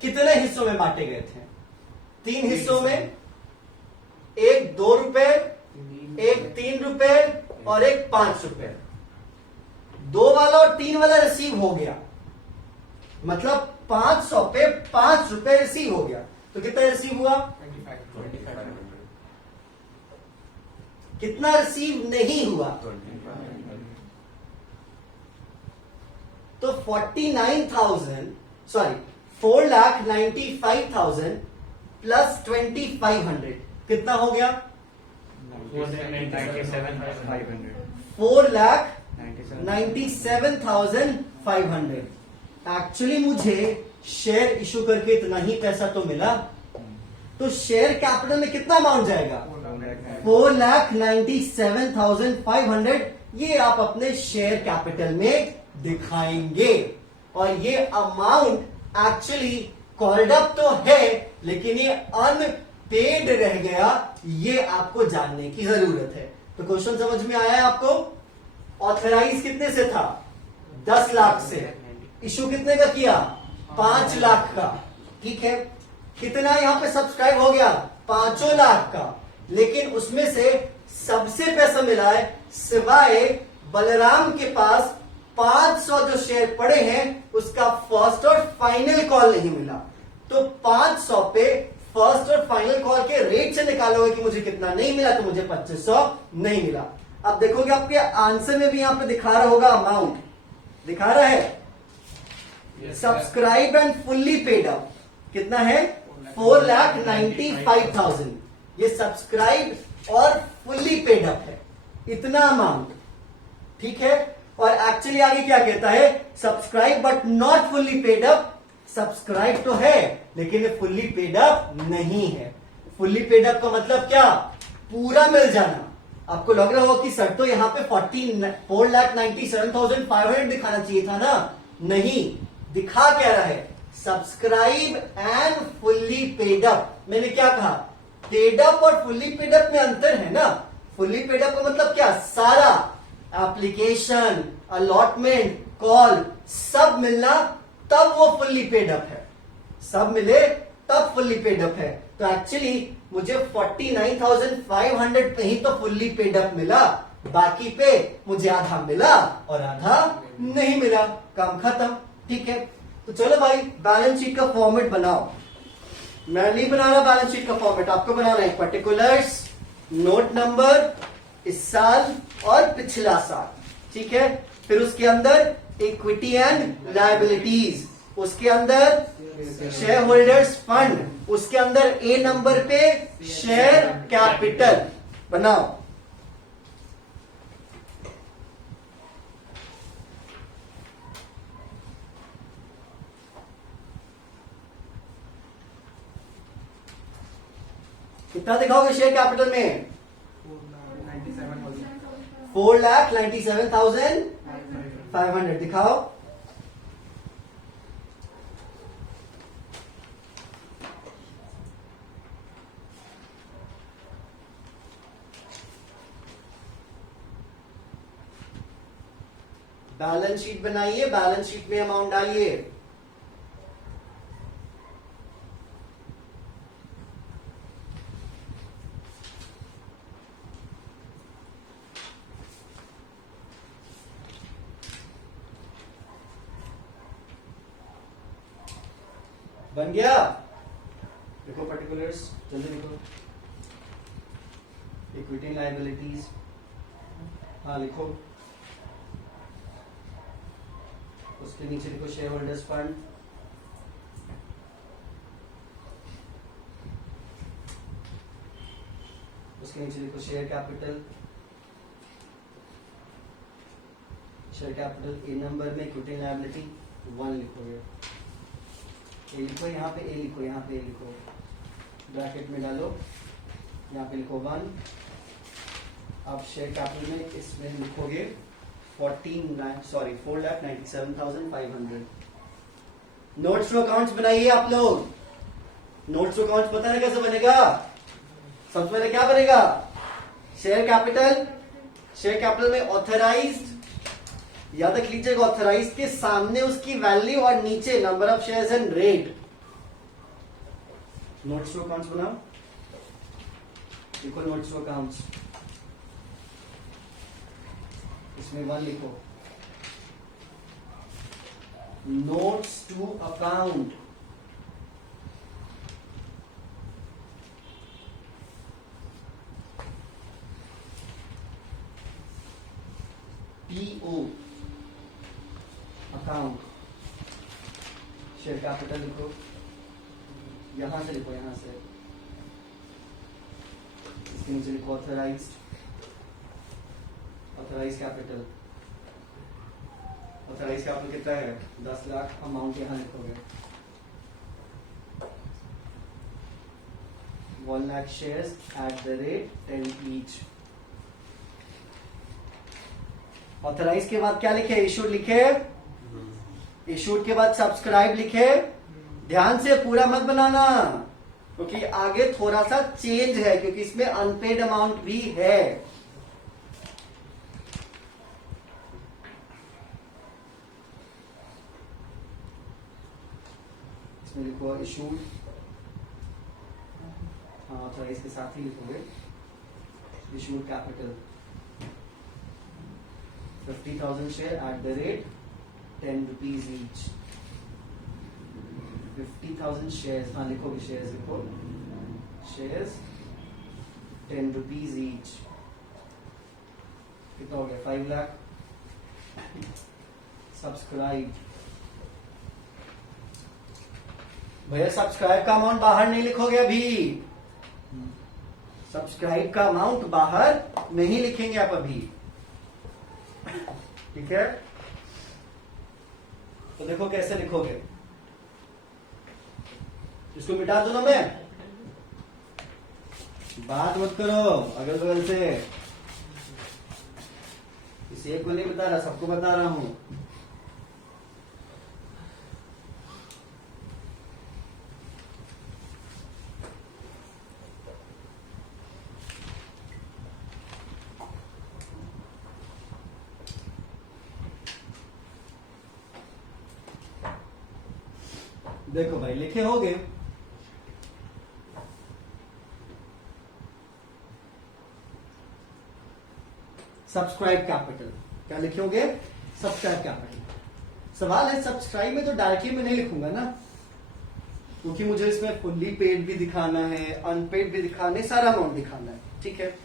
कितने हिस्सों में बांटे गए थे? 3 हिस्सों में, एक 2 रुपए, एक 3 रुपए और एक 5 रुपए। 2 वाला और 3 वाला रिसीव हो गया, मतलब 500 पे 5 रुपए रिसीव हो गया। तो कितना रिसीव हुआ? 25,000। कितना रिसीव नहीं हुआ? तो 4,95,000 प्लस 2,500 कितना हो गया? 4,97,500। 4,97,500। एक्चुअली मुझे शेयर इशू करके इतना ही पैसा तो मिला, तो शेयर कैपिटल में कितना अमाउंट जाएगा? 4,97,500। ये आप अपने शेयर कैपिटल में दिखाएंगे, और ये अमाउंट एक्चुअली कॉल्ड अप तो है, लेकिन ये अनपेड रह गया, ये आपको जानने की जरूरत है। तो क्वेश्चन समझ में आया है आपको? ऑथराइज कितने से था? 10 लाख से। इशू कितने का किया? 5 लाख का। ठीक है, कितना यहां पे सब्सक्राइब हो गया? 5 लाख का। लेकिन उसमें से सबसे पैसा मिला है, सिवाय बलराम के पास 500 जो शेयर पड़े हैं उसका फर्स्ट और फाइनल कॉल नहीं मिला। तो 500 पे फर्स्ट और फाइनल कॉल के रेट से निकालोगे कि मुझे कितना नहीं मिला, तो मुझे 2500 नहीं मिला। अब देखोगे आपके आंसर में भी यहां पे दिखा रहा होगा, अमाउंट दिखा रहा है, subscribe and fully paid up कितना है, 4,95,000। ये सब्सक्राइब और फुल्ली पेड अप है, इतना अमाउंट, ठीक है। और एक्चुअली आगे क्या कहता है, subscribe but not fully paid up. Subscribe तो है लेकिन ये फुल्ली पेड अप नहीं है। फुल्ली पेड अप का मतलब क्या, पूरा मिल जाना। आपको लग रहा होगा कि सर तो यहाँ पे 4,97,500 दिखाना चाहिए था ना, नहीं, दिखा क्या रहा है, subscribe and fully paid up. मैंने क्या कहा, पेड अप और फुल्ली पेड अप में अंतर है ना। फुल्ली पेड अप का मतलब क्या, सारा एप्लीकेशन, अलॉटमेंट, कॉल सब मिलना, तब वो फुल्ली पेड अप है। सब मिले तब फुल्ली पेड अप है। तो एक्चुअली मुझे 49,500 पे ही तो फुल्ली पेड अप मिला, बाकी पे मुझे आधा मिला और आधा नहीं मिला, काम खत्म, ठीक है। तो चलो भाई बैलेंस शीट का फॉर्मेट बनाओ। मैं नहीं बना रहा बैलेंस शीट का फॉर्मेट, आपको बनाना है। पर्टिकुलर्स, नोट नंबर, इस साल और पिछला साल, ठीक है। फिर उसके अंदर इक्विटी एंड लायबिलिटीज, उसके अंदर शेयर होल्डर्स फंड, उसके अंदर ए नंबर पे शेयर कैपिटल बनाओ। कितना दिखाओगे शेयर कैपिटल में, 4,97,500 दिखाओ। बैलेंस शीट बनाइए, बैलेंस शीट में अमाउंट डालिए। बन गया, देखो पर्टिकुलर्स, जल्दी लिखो। इक्विटी लायबिलिटीज, हाँ लिखो। उसके नीचे लिखो शेयर होल्डर्स फंड, उसके नीचे लिखो share capital. Share capital A number में इक्विटी लायबिलिटी 1 लिखोगे, ए लिखो, यहाँ पे ए लिखो, यहाँ पे ए लिखो, ब्रैकेट में डालो, यहाँ पे लिखो 1। आप शेयर कैपिटल में इसमें लिखोगे 4,97,500। नोट्स टू अकाउंट्स बनाइए आप लोग। नोट्स टू अकाउंट्स पता है कैसे बनेगा, सबसे पहले क्या बनेगा, शेयर कैपिटल। शेयर कैपिटल में ऑथराइज्ड, याद रख लीजिएगा, ऑथराइज्ड के सामने उसकी वैल्यू और नीचे number of shares and rate. Notes to accounts बनाओ, लिखो नोट्स टू अकाउंट्स, इसमें 1 लिखो। Notes to account, PO account. Share capital लिखो, यहां से लिखो, यहां से, इसके नीचे लिखो authorised, authorise capital. Authorise capital कितना है, 10 लाख। अमाउंट यहां लिखोगे, 1 lakh shares at the rate 10 each. ऑथराइज के बाद क्या लिखे, इशूड लिखे, इशूड के बाद सब्सक्राइब लिखे। ध्यान से पूरा मत बनाना, क्योंकि आगे थोड़ा सा चेंज है, क्योंकि इसमें अनपेड अमाउंट भी है। इसमें लिखो इशूड, हाँ ऑथराइज के साथ ही लिखोगे। Issued capital 50,000 share eight the rate 10 rupees each. 50,000 shares, हाँ लिखोगे, शेयर्स लिखो शेयर्स 10 रुपीज ईच। कितना हो गया? 5 लाख। सब्सक्राइब। भैया सब्सक्राइब का अमाउंट बाहर नहीं लिखोगे अभी। सब्सक्राइब का अमाउंट बाहर नहीं लिखेंगे आप अभी, ठीक है? तो देखो कैसे लिखोगे। इसको मिटा दो ना, मैं बात मत करो अगल बगल से। किसी एक को नहीं बता रहा, सबको बता रहा हूं। देखो भाई लिखे होगे। सब्सक्राइब कैपिटल, क्या लिखोगे? Subscribe capital. सवाल है सब्सक्राइब में तो डायरेक्टली मैं नहीं लिखूंगा ना, क्योंकि मुझे इसमें फुल्ली पेड भी दिखाना है, अनपेड भी दिखाना है, सारा अमाउंट दिखाना है, ठीक है?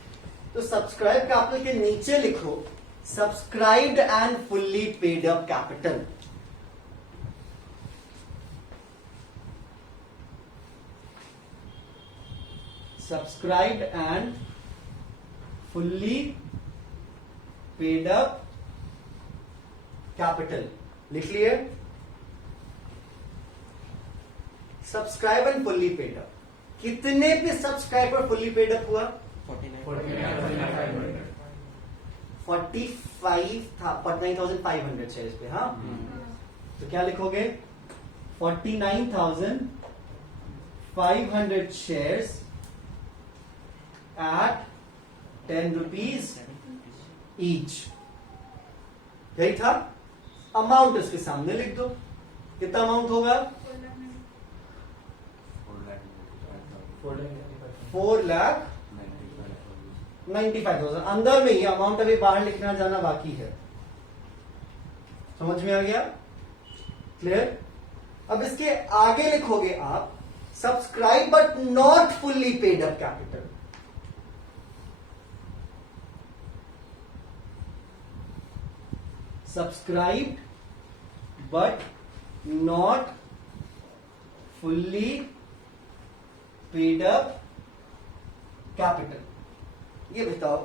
तो सब्सक्राइब कैपिटल के नीचे लिखो subscribed and fully paid up capital. Subscribed and fully paid up capital लिख लिए। Subscribe and fully paid up, कितने पे सब्सक्राइब और फुल्ली पेड अप हुआ? 49,500 शेयर्स पे। हाँ, तो क्या लिखोगे? 49,500 शेयर्स at 10 rupees each। यही था। अमाउंट इसके सामने लिख दो। कितना अमाउंट होगा? 4,95,000। अंदर में ही अमाउंट, अभी बाहर लिखना जाना बाकी है। समझ में आ गया? क्लियर? अब इसके आगे लिखोगे आप subscribe but not fully paid up capital. Subscribed but not fully paid up capital। ये बताओ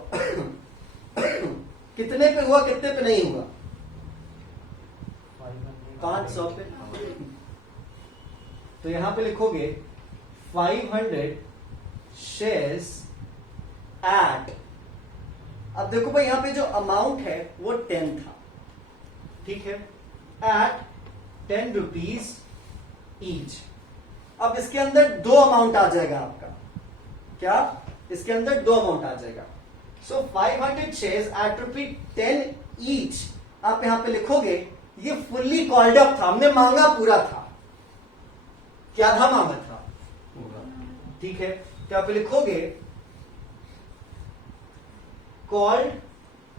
कितने पे हुआ, कितने पे नहीं हुआ? 500 पे। तो यहां पे लिखोगे 500 शेयर्स एट। अब देखो भाई यहां पे जो अमाउंट है वो 10 था, ठीक है? At 10 rupees each. अब इसके अंदर दो अमाउंट आ जाएगा आपका। क्या? इसके अंदर दो अमाउंट आ जाएगा। सो 500 शेयर्स एट ₹10 ईच। आप यहां पे लिखोगे ये फुल्ली कॉल्ड अप था, हमने मांगा पूरा था। क्या था? मांगा था, ठीक है? तो आप लिखोगे कॉल्ड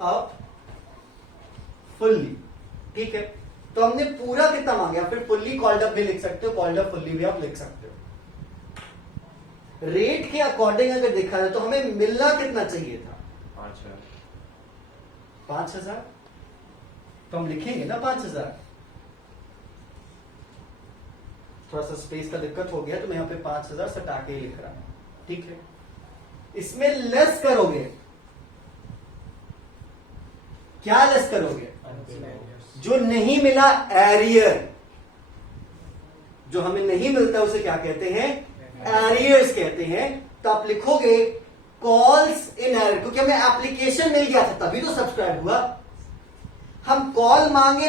अप फुल्ली, ठीक है? तो हमने पूरा कितना मांगा, फिर फुल्ली कॉल्ड अप भी लिख सकते हो, कॉल्ड अप फुल्ली भी आप लिख सकते हो। रेट के अकॉर्डिंग अगर देखा जाए तो हमें मिलना कितना चाहिए था? 5,000। तो हम लिखेंगे ना 5,000। थोड़ा सा स्पेस का दिक्कत हो गया तो मैं यहां पे 5,000 सटा के लिख रहा हूं, ठीक है? इसमें लेस करोगे, क्या लेस करोगे? जो नहीं मिला, एरियर। जो हमें नहीं मिलता उसे क्या कहते हैं? एरियर्स कहते हैं। तो आप लिखोगे कॉल्स इन एरियर, क्योंकि हमें एप्लीकेशन मिल गया था तभी तो सब्सक्राइब हुआ। हम कॉल मांगे,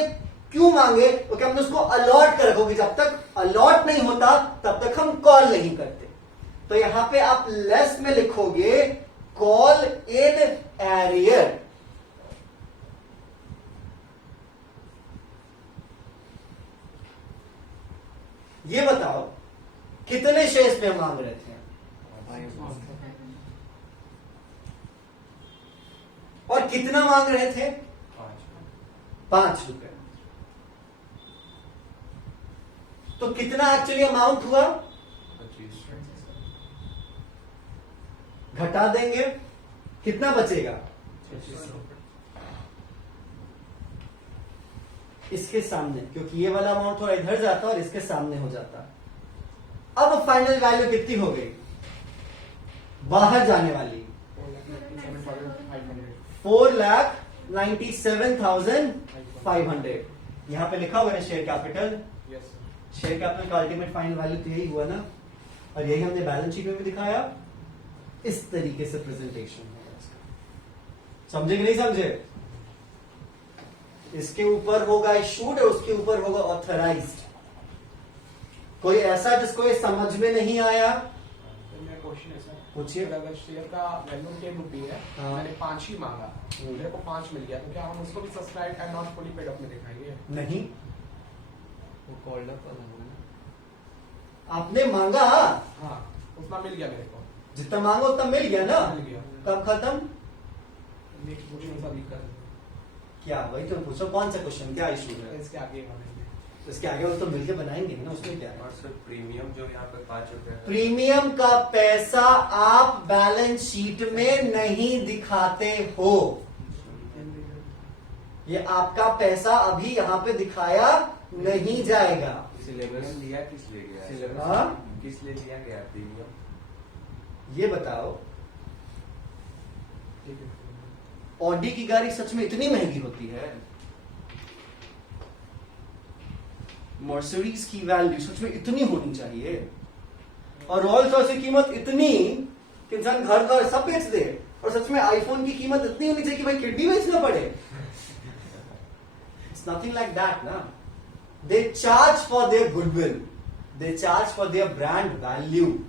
क्यों मांगे? क्योंकि हमने उसको अलॉट कर रखोगे, जब तक अलॉट नहीं होता तब तक हम कॉल नहीं करते। तो यहां पे आप लेस में लिखोगे कॉल इन एरियर। ये बताओ कितने शेयर्स पे हम मांग रहे थे? और कितना मांग रहे थे? 5 रुपए। तो कितना एक्चुअली अमाउंट हुआ? घटा देंगे, कितना बचेगा? इसके सामने, क्योंकि ये वाला अमाउंट थोड़ा इधर जाता और इसके सामने हो जाता। अब फाइनल वैल्यू कितनी हो गई बाहर जाने वाली? 4,97,500। यहां पे लिखा हुआ है शेयर कैपिटल। शेयर कैपिटल का अल्टीमेट फाइनल वैल्यू तो यही हुआ ना, और यही हमने बैलेंस शीट में भी दिखाया। इस तरीके से प्रेजेंटेशन होगा इसका। समझे कि नहीं समझे? इसके ऊपर होगा इशूड और उसके ऊपर होगा ऑथराइज्ड। कोई ऐसा जिसको ये समझ में नहीं आया? क्वेश्चन है सर, पूछिए। अगर शेयर का वैल्यू 10 रुपी है, हाँ। मैंने 5 ही मांगा, मेरे को 5 मिल गया, तो क्या हम उसको भी subscribe and not fully paid up में दिखाएंगे? नहीं, वो कॉल्ड अप वाला है। आपने मांगा, हाँ, उतना मिल गया मेरे को। जितना मांगा उतना मिल गया ना। मिल गया। कब खत्म? नेक्स्ट क्वेश्चन सा दिक्कत क्या? वही तो पूछो, कौन सा क्वेश्चन, क्या इशू है, है? इसके आगे वाले इसके आगे वो तो मिलके बनाएंगे ना, उसमें क्या है? और सर प्रीमियम जो यहाँ पे 5 रुपए है, प्रीमियम का पैसा आप बैलेंस शीट में नहीं दिखाते हो। ये आपका पैसा अभी यहाँ पे दिखाया नहीं जाएगा। सिलेबस लिया किस लिए गया है? हाँ? किस लिए लिया गया प्रीमियम? ये बताओ, ठीक है। ऑडी की गाड़ी सच में इतनी महंगी होती है? मर्सिडीज की वैल्यू सच में इतनी होनी चाहिए? और रॉल्स रॉयस की कीमत इतनी कि इंसान घर का सब बेच दे? और सच में आईफोन की कीमत इतनी होनी चाहिए कि भाई किडनी बेचना पड़े? इट्स नथिंग लाइक दैट ना। They charge for their goodwill, they charge for their brand value.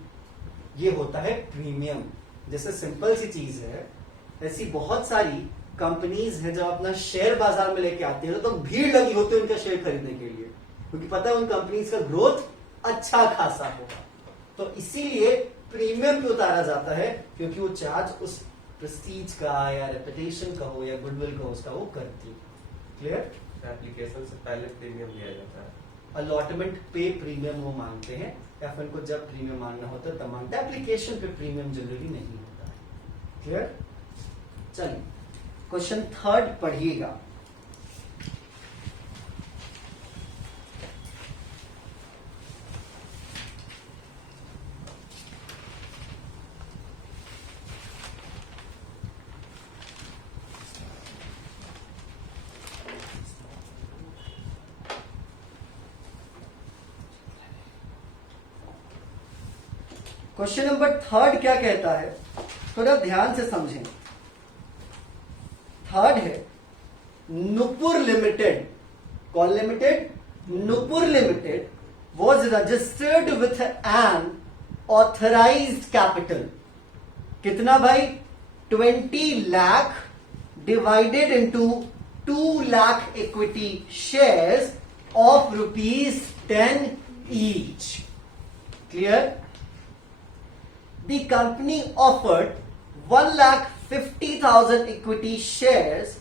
ये होता है प्रीमियम। जैसे सिंपल सी चीज है, ऐसी बहुत सारी कंपनीज है जो अपना शेयर बाजार में लेके आती है, तो भीड़ लगी होती है उनका शेयर खरीदने के लिए, क्योंकि पता है उन कंपनीज का ग्रोथ अच्छा खासा होगा। तो इसीलिए प्रीमियम पे उतारा जाता है, क्योंकि वो चार्ज उस प्रेस्टीज का या रेपुटेशन का हो या गुडविल का हो, उसका वो करती है। क्लियर? एप्लीकेशन से पहले प्रीमियम लिया जाता है। अलॉटमेंट पे प्रीमियम वो मांगते हैं, या फिर उनको जब प्रीमियम मांगना होता है तब मांगते हैं। एप्लीकेशन पे प्रीमियम जनरली नहीं होता है। क्लियर? चलिए क्वेश्चन 3 पढ़िएगा। क्वेश्चन नंबर 3 क्या कहता है, थोड़ा ध्यान से समझें। 3 है, नुपुर लिमिटेड। कौन limited? Nupur limited was registered with an authorized capital. कितना भाई? 20 lakh divided into 2 lakh equity shares of ₹10 each. Clear? The company offered 1,50,000 equity shares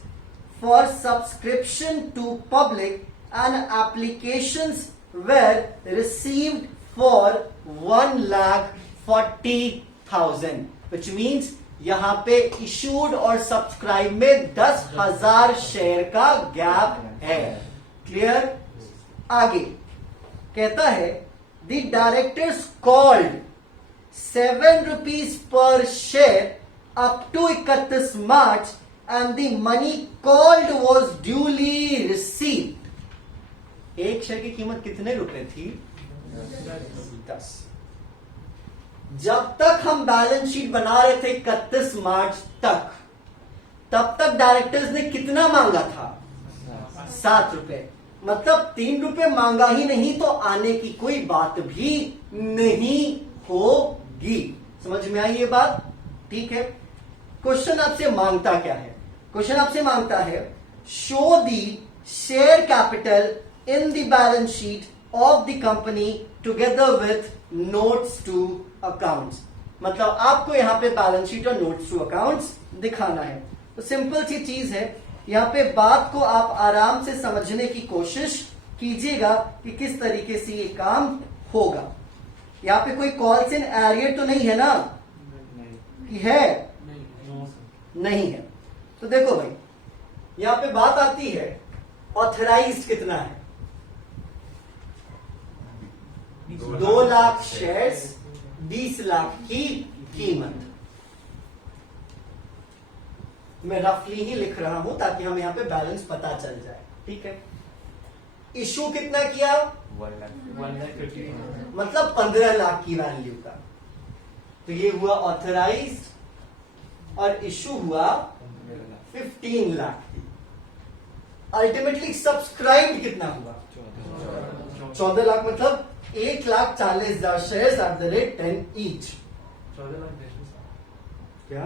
for subscription to public, and applications were received for 1,40,000, which means यहां पे issued और subscribe में 10,000 share का gap है। Clear? आगे कहता है the directors called 7 rupees per share up to 31 March and the money called was duly received. एक शेयर की कीमत कितने रुपए थी? 10। जब तक हम बैलेंस शीट बना रहे थे 31 मार्च तक, तब तक डायरेक्टर्स ने कितना मांगा था? 7 रुपए। मतलब 3 रुपए मांगा ही नहीं तो आने की कोई बात भी नहीं होगी। समझ में आई ये बात? ठीक है। क्वेश्चन आपसे मांगता क्या है? क्वेश्चन आपसे मांगता है show the share capital in the balance sheet of the company together with notes to accounts. मतलब आपको यहां पे बैलेंस शीट और नोट्स टू अकाउंट्स दिखाना है। तो सिंपल सी चीज है, यहां पे बात को आप आराम से समझने की कोशिश कीजिएगा कि किस तरीके से ये काम होगा। यहाँ पे कोई कॉल्स इन एरियर तो नहीं है ना? कि है? नहीं है। तो देखो भाई, यहां पे बात आती है ऑथराइज्ड कितना है? 2 लाख शेयर्स, 20 लाख की कीमत। मैं रफली ही लिख रहा हूं ताकि हम यहां पे बैलेंस पता चल जाए, ठीक है। इशू कितना किया? 1,50,000 मतलब 15 लाख की वैल्यू का। तो ये हुआ ऑथराइज्ड और इशू हुआ 15 लाख की। अल्टीमेटली सब्सक्राइब कितना हुआ? 14 लाख, मतलब 1,40,000 shares at the rate 10 each. क्या?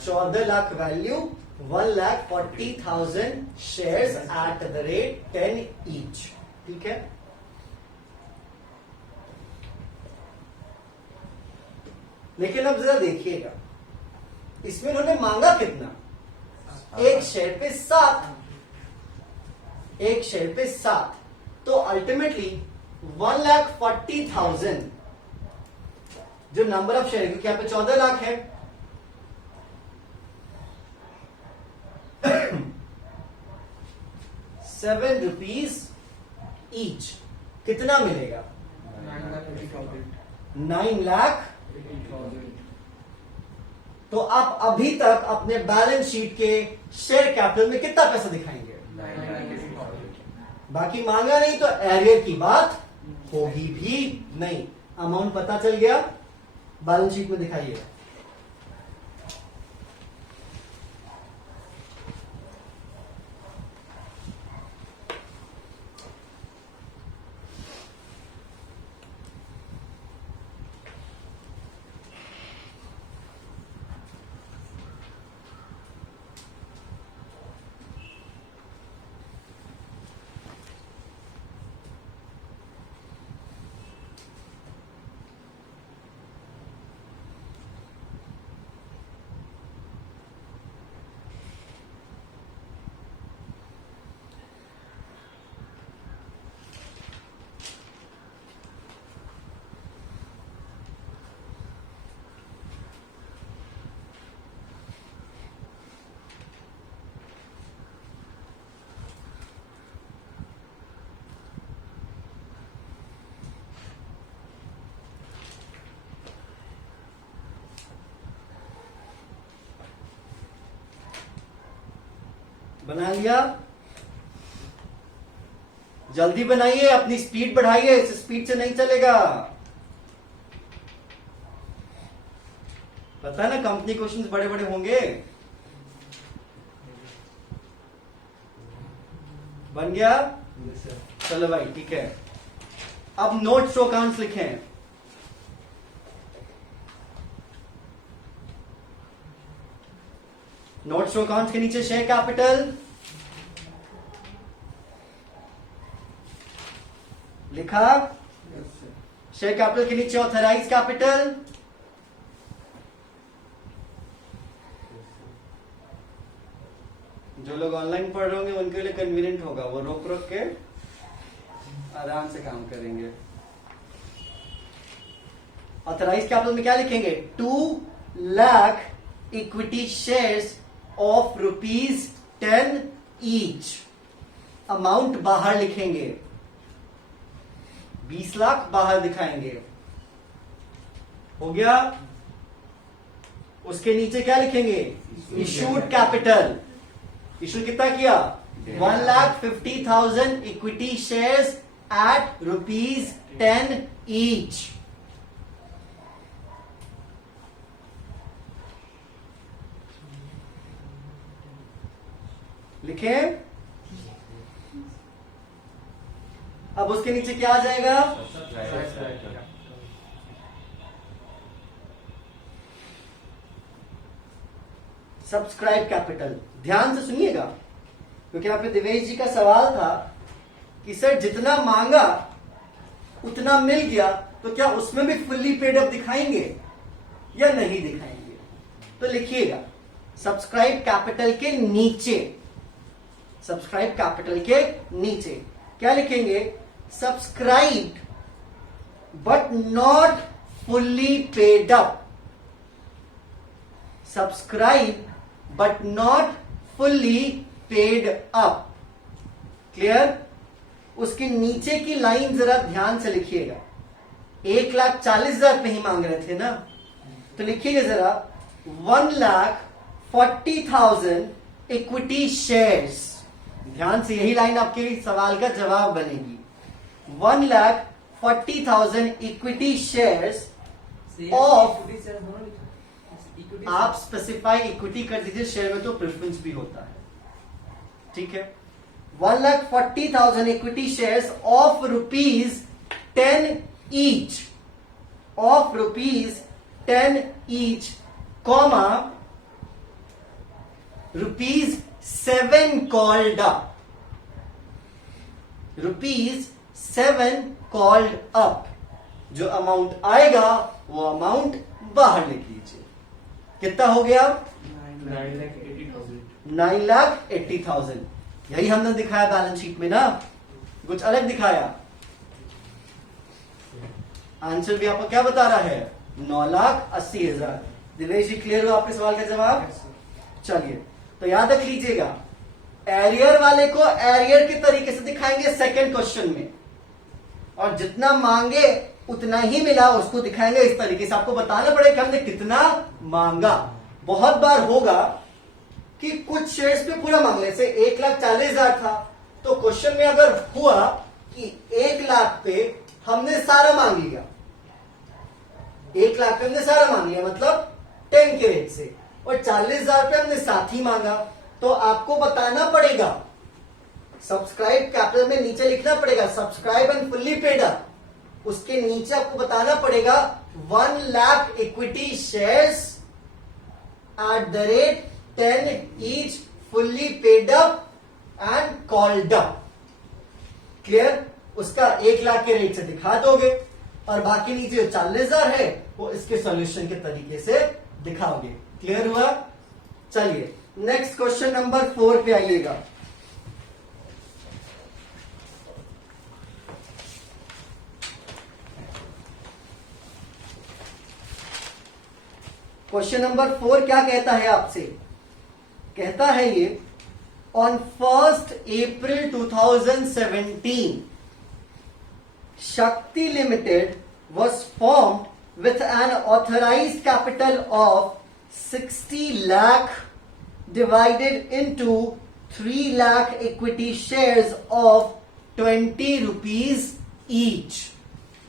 14 lakh value, 1,40,000 shares at the rate 10 each, ठीक है। लेकिन अब जरा देखिएगा, इसमें उन्होंने मांगा कितना? एक शेयर पे 7, एक शेयर पे 7। तो अल्टीमेटली 1,40,000 जो नंबर ऑफ शेयर, क्योंकि यहां पे 14 लाख है, 7 रुपीज ईच, कितना मिलेगा? 9 लाख। तो आप अभी तक अपने बैलेंस शीट के शेयर कैपिटल में कितना पैसा दिखाएंगे? बाकी मांगा नहीं तो एरियर की बात होगी भी नहीं। अमाउंट पता चल गया, बैलेंस शीट में दिखाइए। बना लिया? जल्दी बनाइए, अपनी स्पीड बढ़ाइए, इस स्पीड से नहीं चलेगा। पता है ना, कंपनी क्वेश्चंस बड़े बड़े होंगे। बन गया? चलो भाई, ठीक है। अब नोट शो अकाउंट्स लिखें। नोट शो अकाउंट्स के नीचे शेयर कैपिटल लिखा, शेयर कैपिटल के नीचे ऑथराइज कैपिटल, जो लोग ऑनलाइन पढ़ रहे होंगे उनके लिए कन्वीनियंट होगा, वो रोक रोक के आराम से काम करेंगे। ऑथराइज कैपिटल में क्या लिखेंगे? 2 lakh equity shares of ₹10 each. Amount बाहर लिखेंगे, 20 लाख बाहर दिखाएंगे। हो गया? उसके नीचे क्या लिखेंगे? Issued capital. इशू कितना किया? 1,50,000 इक्विटी शेयर्स एट ₹10 ईच। लिखे? अब उसके नीचे क्या आ जाएगा? Subscribe capital. ध्यान से सुनिएगा, क्योंकि यहाँ पे दिवेश जी का सवाल था कि सर जितना मांगा उतना मिल गया, तो क्या उसमें भी फुल्ली पेड अप दिखाएंगे या नहीं दिखाएंगे? तो लिखिएगा, सब्सक्राइब कैपिटल के नीचे, सब्सक्राइब कैपिटल के नीचे क्या लिखेंगे? Subscribe but not fully paid up. Subscribe but not fully paid up. Clear? उसके नीचे की लाइन जरा ध्यान से लिखिएगा. 1,40,000 पे ही मांग रहे थे ना, तो लिखिएगा जरा 1,40,000 इक्विटी शेयर्स. ध्यान से, यही लाइन आपके सवाल का जवाब बनेगी. 1,40,000 इक्विटी शेयर्स ऑफ, आप स्पेसिफाई इक्विटी कर दीजिए, शेयर में तो प्रेफरेंस भी होता है. ठीक है. 1,40,000 equity shares of ₹10 each, of ₹10 each, comma ₹7 called up. ₹7 called up. जो अमाउंट आएगा वो अमाउंट बाहर लिख लीजिए. कितना हो गया? 9,80,000. यही हमने दिखाया बैलेंस शीट में ना, कुछ अलग दिखाया. आंसर भी आपको क्या बता रहा है? 9,80,000. दिनेश जी, क्लियर हो आपके सवाल का जवाब? चलिए, तो याद रख लीजिएगा, एरियर वाले को एरियर के तरीके से दिखाएंगे सेकंड क्वेश्चन में, और जितना मांगे उतना ही मिला उसको दिखाएंगे इस तरीके से. आपको बताना पड़ेगा कि हमने कितना मांगा. बहुत बार होगा कि कुछ शेयर्स पे पूरा मांग ले, से 1,40,000 था, तो क्वेश्चन में अगर हुआ कि 1,00,000 पे हमने सारा मांग लिया, 1,00,000 पे हमने सारा मांग लिया मतलब 10 के रेट से, और 40,000 पे हमने साथ ही मांगा, तो आपको बताना पड़ेगा, सब्सक्राइब कैपिटल में नीचे लिखना पड़ेगा subscribe and fully paid up. उसके नीचे आपको बताना पड़ेगा 1,00,000 equity shares at the rate 10 each, fully paid up and called up. Clear? उसका 1,00,000 के रेट से दिखा दोगे, और बाकी नीचे जो 40,000 है वो इसके सॉल्यूशन के तरीके से दिखाओगे. क्लियर हुआ? चलिए नेक्स्ट क्वेश्चन नंबर 4 पे आइएगा. क्वेश्चन नंबर 4 क्या कहता है आपसे? कहता है ये, on 1st April 2017 Shakti Limited was formed with an authorized capital of 60 lakh divided into 3 lakh equity shares of 20 rupees each.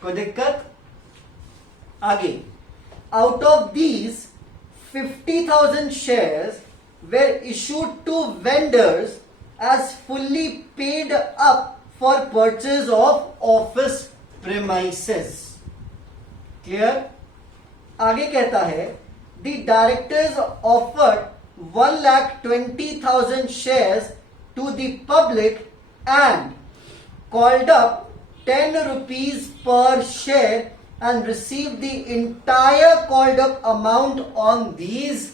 कोई दिक्कत? आगे, out of these 50,000 shares were issued to vendors as fully paid up for purchase of office premises. Clear? आगे कहता है, the directors offered 1,20,000 shares to the public and called up 10 rupees per share and received the entire called up amount on these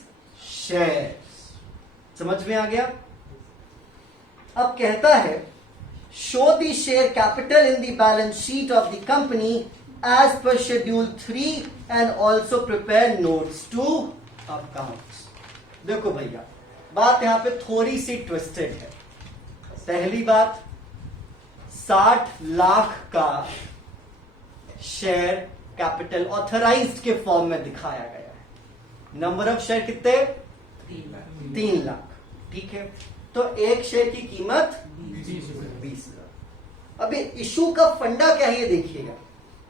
shares. समझ में आ गया? अब कहता है, show the share capital in the balance sheet of the company as per schedule 3 and also prepare notes to accounts. देखो भैया, बात यहां पे थोड़ी सी ट्विस्टेड है. पहली बात, 60 लाख का शेयर कैपिटल ऑथराइज्ड के फॉर्म में दिखाया गया है. नंबर ऑफ शेयर कितने? 3 लाख. ठीक है, तो एक शेयर की कीमत 20,000. अभी इशू का फंडा क्या है ये देखिएगा.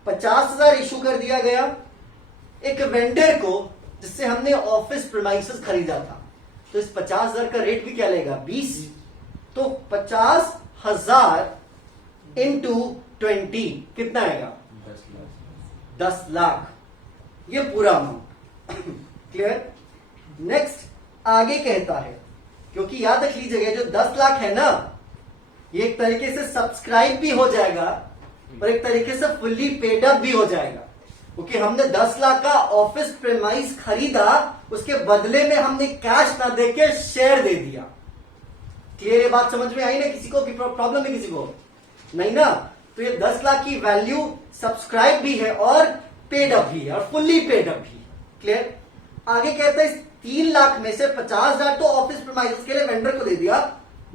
50,000 इशू कर दिया गया एक वेंडर को जिससे हमने ऑफिस प्रीमाइसेस खरीदा था, तो इस 50,000 का रेट भी क्या लेगा? 20. तो 50,000 इंटू 20 कितना आएगा? 10 लाख. ये पूरा अमाउंट. क्लियर? नेक्स्ट आगे कहता है, क्योंकि याद रख लीजिएगा जो 10 लाख है ना, ये एक तरीके से सब्सक्राइब भी हो जाएगा और एक तरीके से फुल्ली पेड अप भी हो जाएगा, क्योंकि हमने 10 लाख का ऑफिस प्रीमाइस खरीदा, उसके बदले में हमने कैश ना देके शेयर दे दिया. क्लियर? ये बात समझ में आई ना? किसी को प्रॉब्लम है? किसी को नहीं ना? तो ये 10 लाख की वैल्यू सब्सक्राइब भी है और पेड अप भी है और फुल्ली पेड अप भी। क्लियर? आगे कहता है 3 लाख में से 50,000 तो ऑफिस प्रीमाइसेस के लिए वेंडर को दे दिया,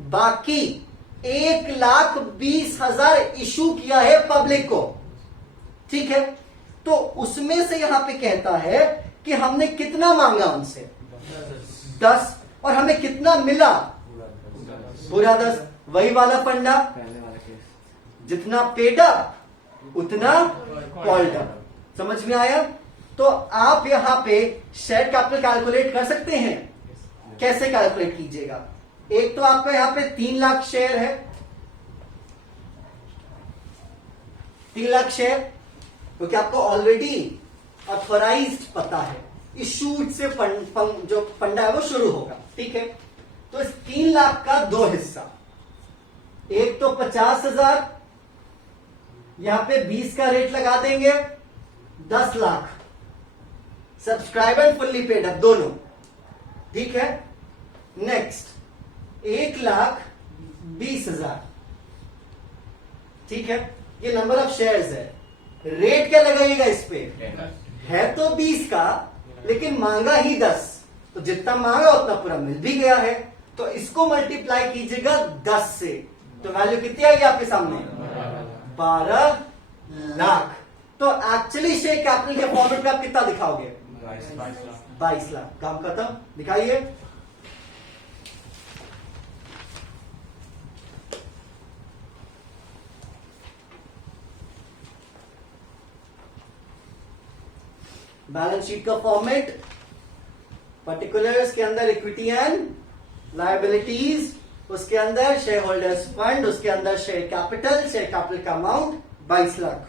बाकी 1,20,000 इशू किया है पब्लिक को। ठीक है, तो उसमें से यहां पे कहता है कि हमने कितना मांगा उनसे 10 और हमें कितना मिला पूरा 10। वही वाला फंडा, जितना पेड अप उतना कॉल्ड अप। समझ में आया? तो आप यहां पे शेयर कैपिटल कैलकुलेट कर सकते हैं। कैसे कैलकुलेट कीजिएगा? एक तो आपका यहां पे 3 लाख शेयर है, 3 लाख शेयर क्योंकि आपको ऑलरेडी ऑथोराइज्ड पता है, इशूड से जो फंडा है वो शुरू होगा। ठीक है, तो इस 3 लाख का 2 हिस्सा, एक तो 50,000, यहां पे 20 का रेट लगा देंगे, 10 lakh subscriber fully paid up दोनों। ठीक है, नेक्स्ट 1,20,000। ठीक है, ये नंबर ऑफ शेयर्स है। रेट क्या लगाइएगा इस पे? है तो 20 का लेकिन मांगा ही 10, तो जितना मांगा उतना पूरा मिल भी गया है, तो इसको मल्टीप्लाई कीजिएगा 10 से, तो वैल्यू कितनी आएगी आपके सामने? 12 लाख। तो एक्चुअली शेयर कैपिटल के फॉर्मेट में आप कितना दिखाओगे? 22 लाख। काम खत्म। दिखाइए। बैलेंस शीट का फॉर्मेट, पर्टिकुलर्स के अंदर इक्विटी एंड लायबिलिटीज, उसके अंदर शेयर होल्डर्स फंड, उसके अंदर शेयर कैपिटल का अमाउंट 22 लाख।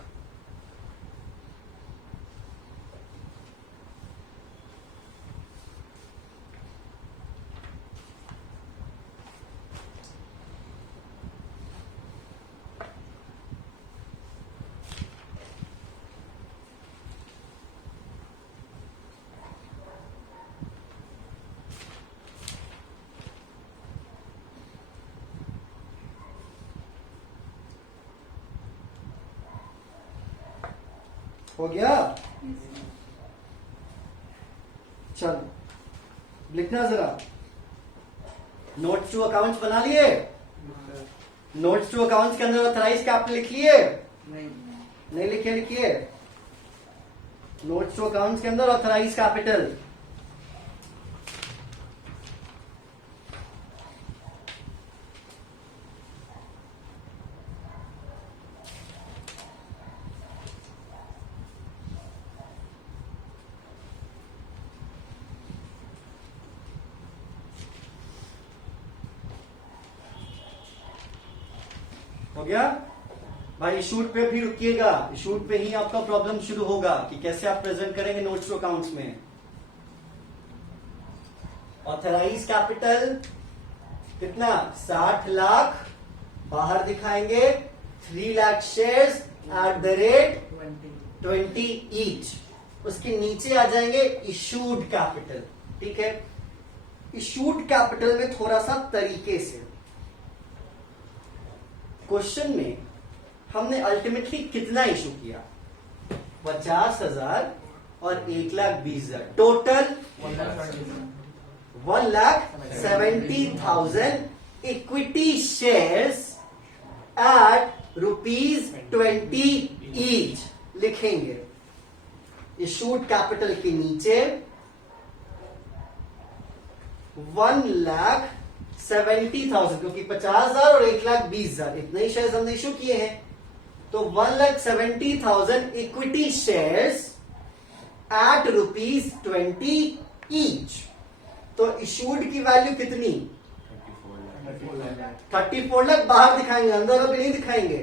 हो गया? चलो लिखना जरा। नोट्स टू अकाउंट्स बना लिए? नोट्स टू अकाउंट्स के अंदर ऑथराइज कैपिटल लिख लिए? नहीं लिखे? लिखिए। नोट्स टू अकाउंट्स के अंदर ऑथराइज कैपिटल। हो गया भाई? इशूड पे भी रुकिएगा, इशूड पे ही आपका प्रॉब्लम शुरू होगा कि कैसे आप प्रेजेंट करेंगे नोट्स टू अकाउंट्स में। ऑथराइज कैपिटल कितना? 60 लाख बाहर दिखाएंगे, 3 lakh shares at the rate 20 each. उसके नीचे आ जाएंगे इशूड कैपिटल। ठीक है, इशूड कैपिटल में थोड़ा सा तरीके से क्वेश्चन में हमने अल्टीमेटली कितना इशू किया? 50,000 और 1,20,000, total 1,70,000 equity shares at ₹20 each लिखेंगे। इशूड कैपिटल के नीचे 1,70,000, क्योंकि 50,000 और 1,20,000 इतने ही शेयर्स हमने इशू किए हैं, तो 1,70,000 इक्विटी शेयर्स एट ₹20 ईच। तो इशूड की वैल्यू कितनी? 34 लाख। बाहर दिखाएंगे, अंदर अभी नहीं दिखाएंगे।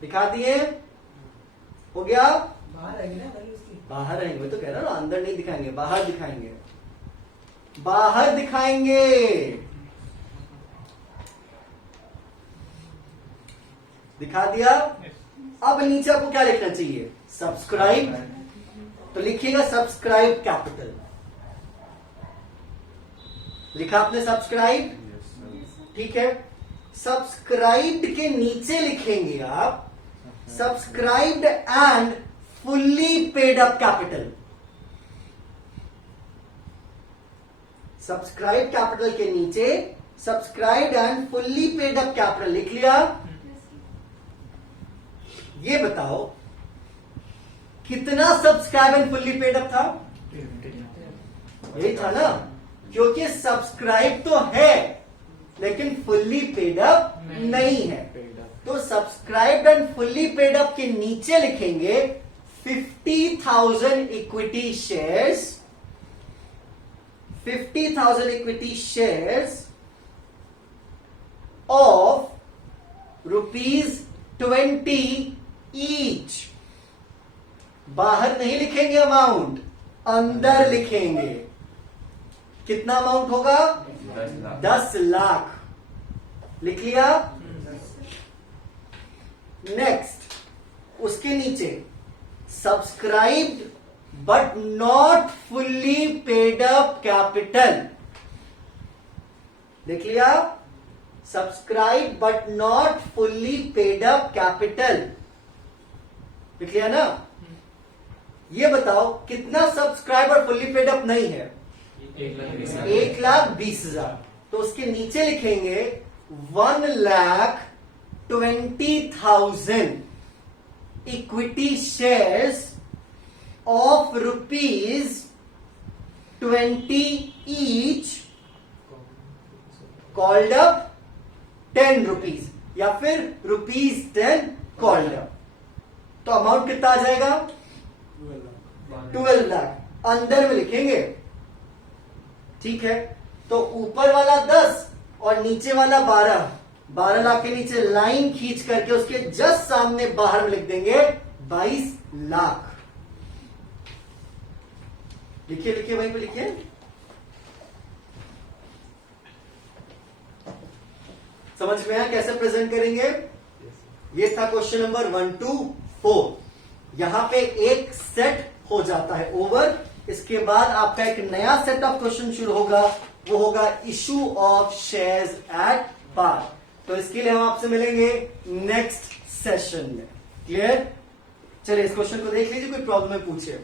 दिखा दिए? हो गया? बाहर रहेंगे, मैं तो कह रहा हूं अंदर नहीं दिखाएंगे, बाहर दिखाएंगे। बाहर दिखाएंगे। दिखा दिया? अब नीचे आपको क्या लिखना चाहिए? सब्सक्राइब। तो लिखिएगा सब्सक्राइब कैपिटल। लिखा आपने सब्सक्राइब? ठीक है, सब्सक्राइब्ड के नीचे लिखेंगे आप subscribed and fully paid up capital. Subscribe capital के नीचे subscribe and fully paid up capital लिख लिया। ये बताओ कितना subscribe and fully paid up था? यही था ना, क्योंकि सब्सक्राइब तो है लेकिन फुल्ली पेड अप नहीं है। तो subscribe and fully paid up के नीचे लिखेंगे 50,000 equity shares, 50,000 equity shares of ₹20 each. बाहर नहीं लिखेंगे अमाउंट, अंदर लिखेंगे। कितना अमाउंट होगा? 10 लाख। 10 लाख लिख लिया। नेक्स्ट, उसके नीचे subscribed but not fully paid up capital लिख लिया। Subscribe but not fully paid up capital लिख लिया ना। ये बताओ कितना सब्सक्राइब और फुल्ली पेड अप नहीं है? 1,20,000। तो उसके नीचे लिखेंगे 1,20,000 equity shares of ₹20 each called up 10 rupees, या फिर ₹10 कॉल्ड अप। तो अमाउंट कितना आ जाएगा? 12 लाख। अंदर में लिखेंगे, ठीक है। तो ऊपर वाला 10 और नीचे वाला 12 लाख के नीचे लाइन खींच करके उसके जस्ट सामने बाहर में लिख देंगे 22 लाख। लिखिए लिखिए, वहीं पे लिखिए। समझ में आया कैसे प्रेजेंट करेंगे? ये था क्वेश्चन नंबर 1 to 4। यहां पे एक सेट हो जाता है ओवर। इसके बाद आपका एक नया सेट ऑफ क्वेश्चन शुरू होगा, वो होगा issue of shares at par. तो इसके लिए हम आपसे मिलेंगे नेक्स्ट सेशन में। क्लियर? चलिए इस क्वेश्चन को देख लीजिए, कोई प्रॉब्लम है पूछिए।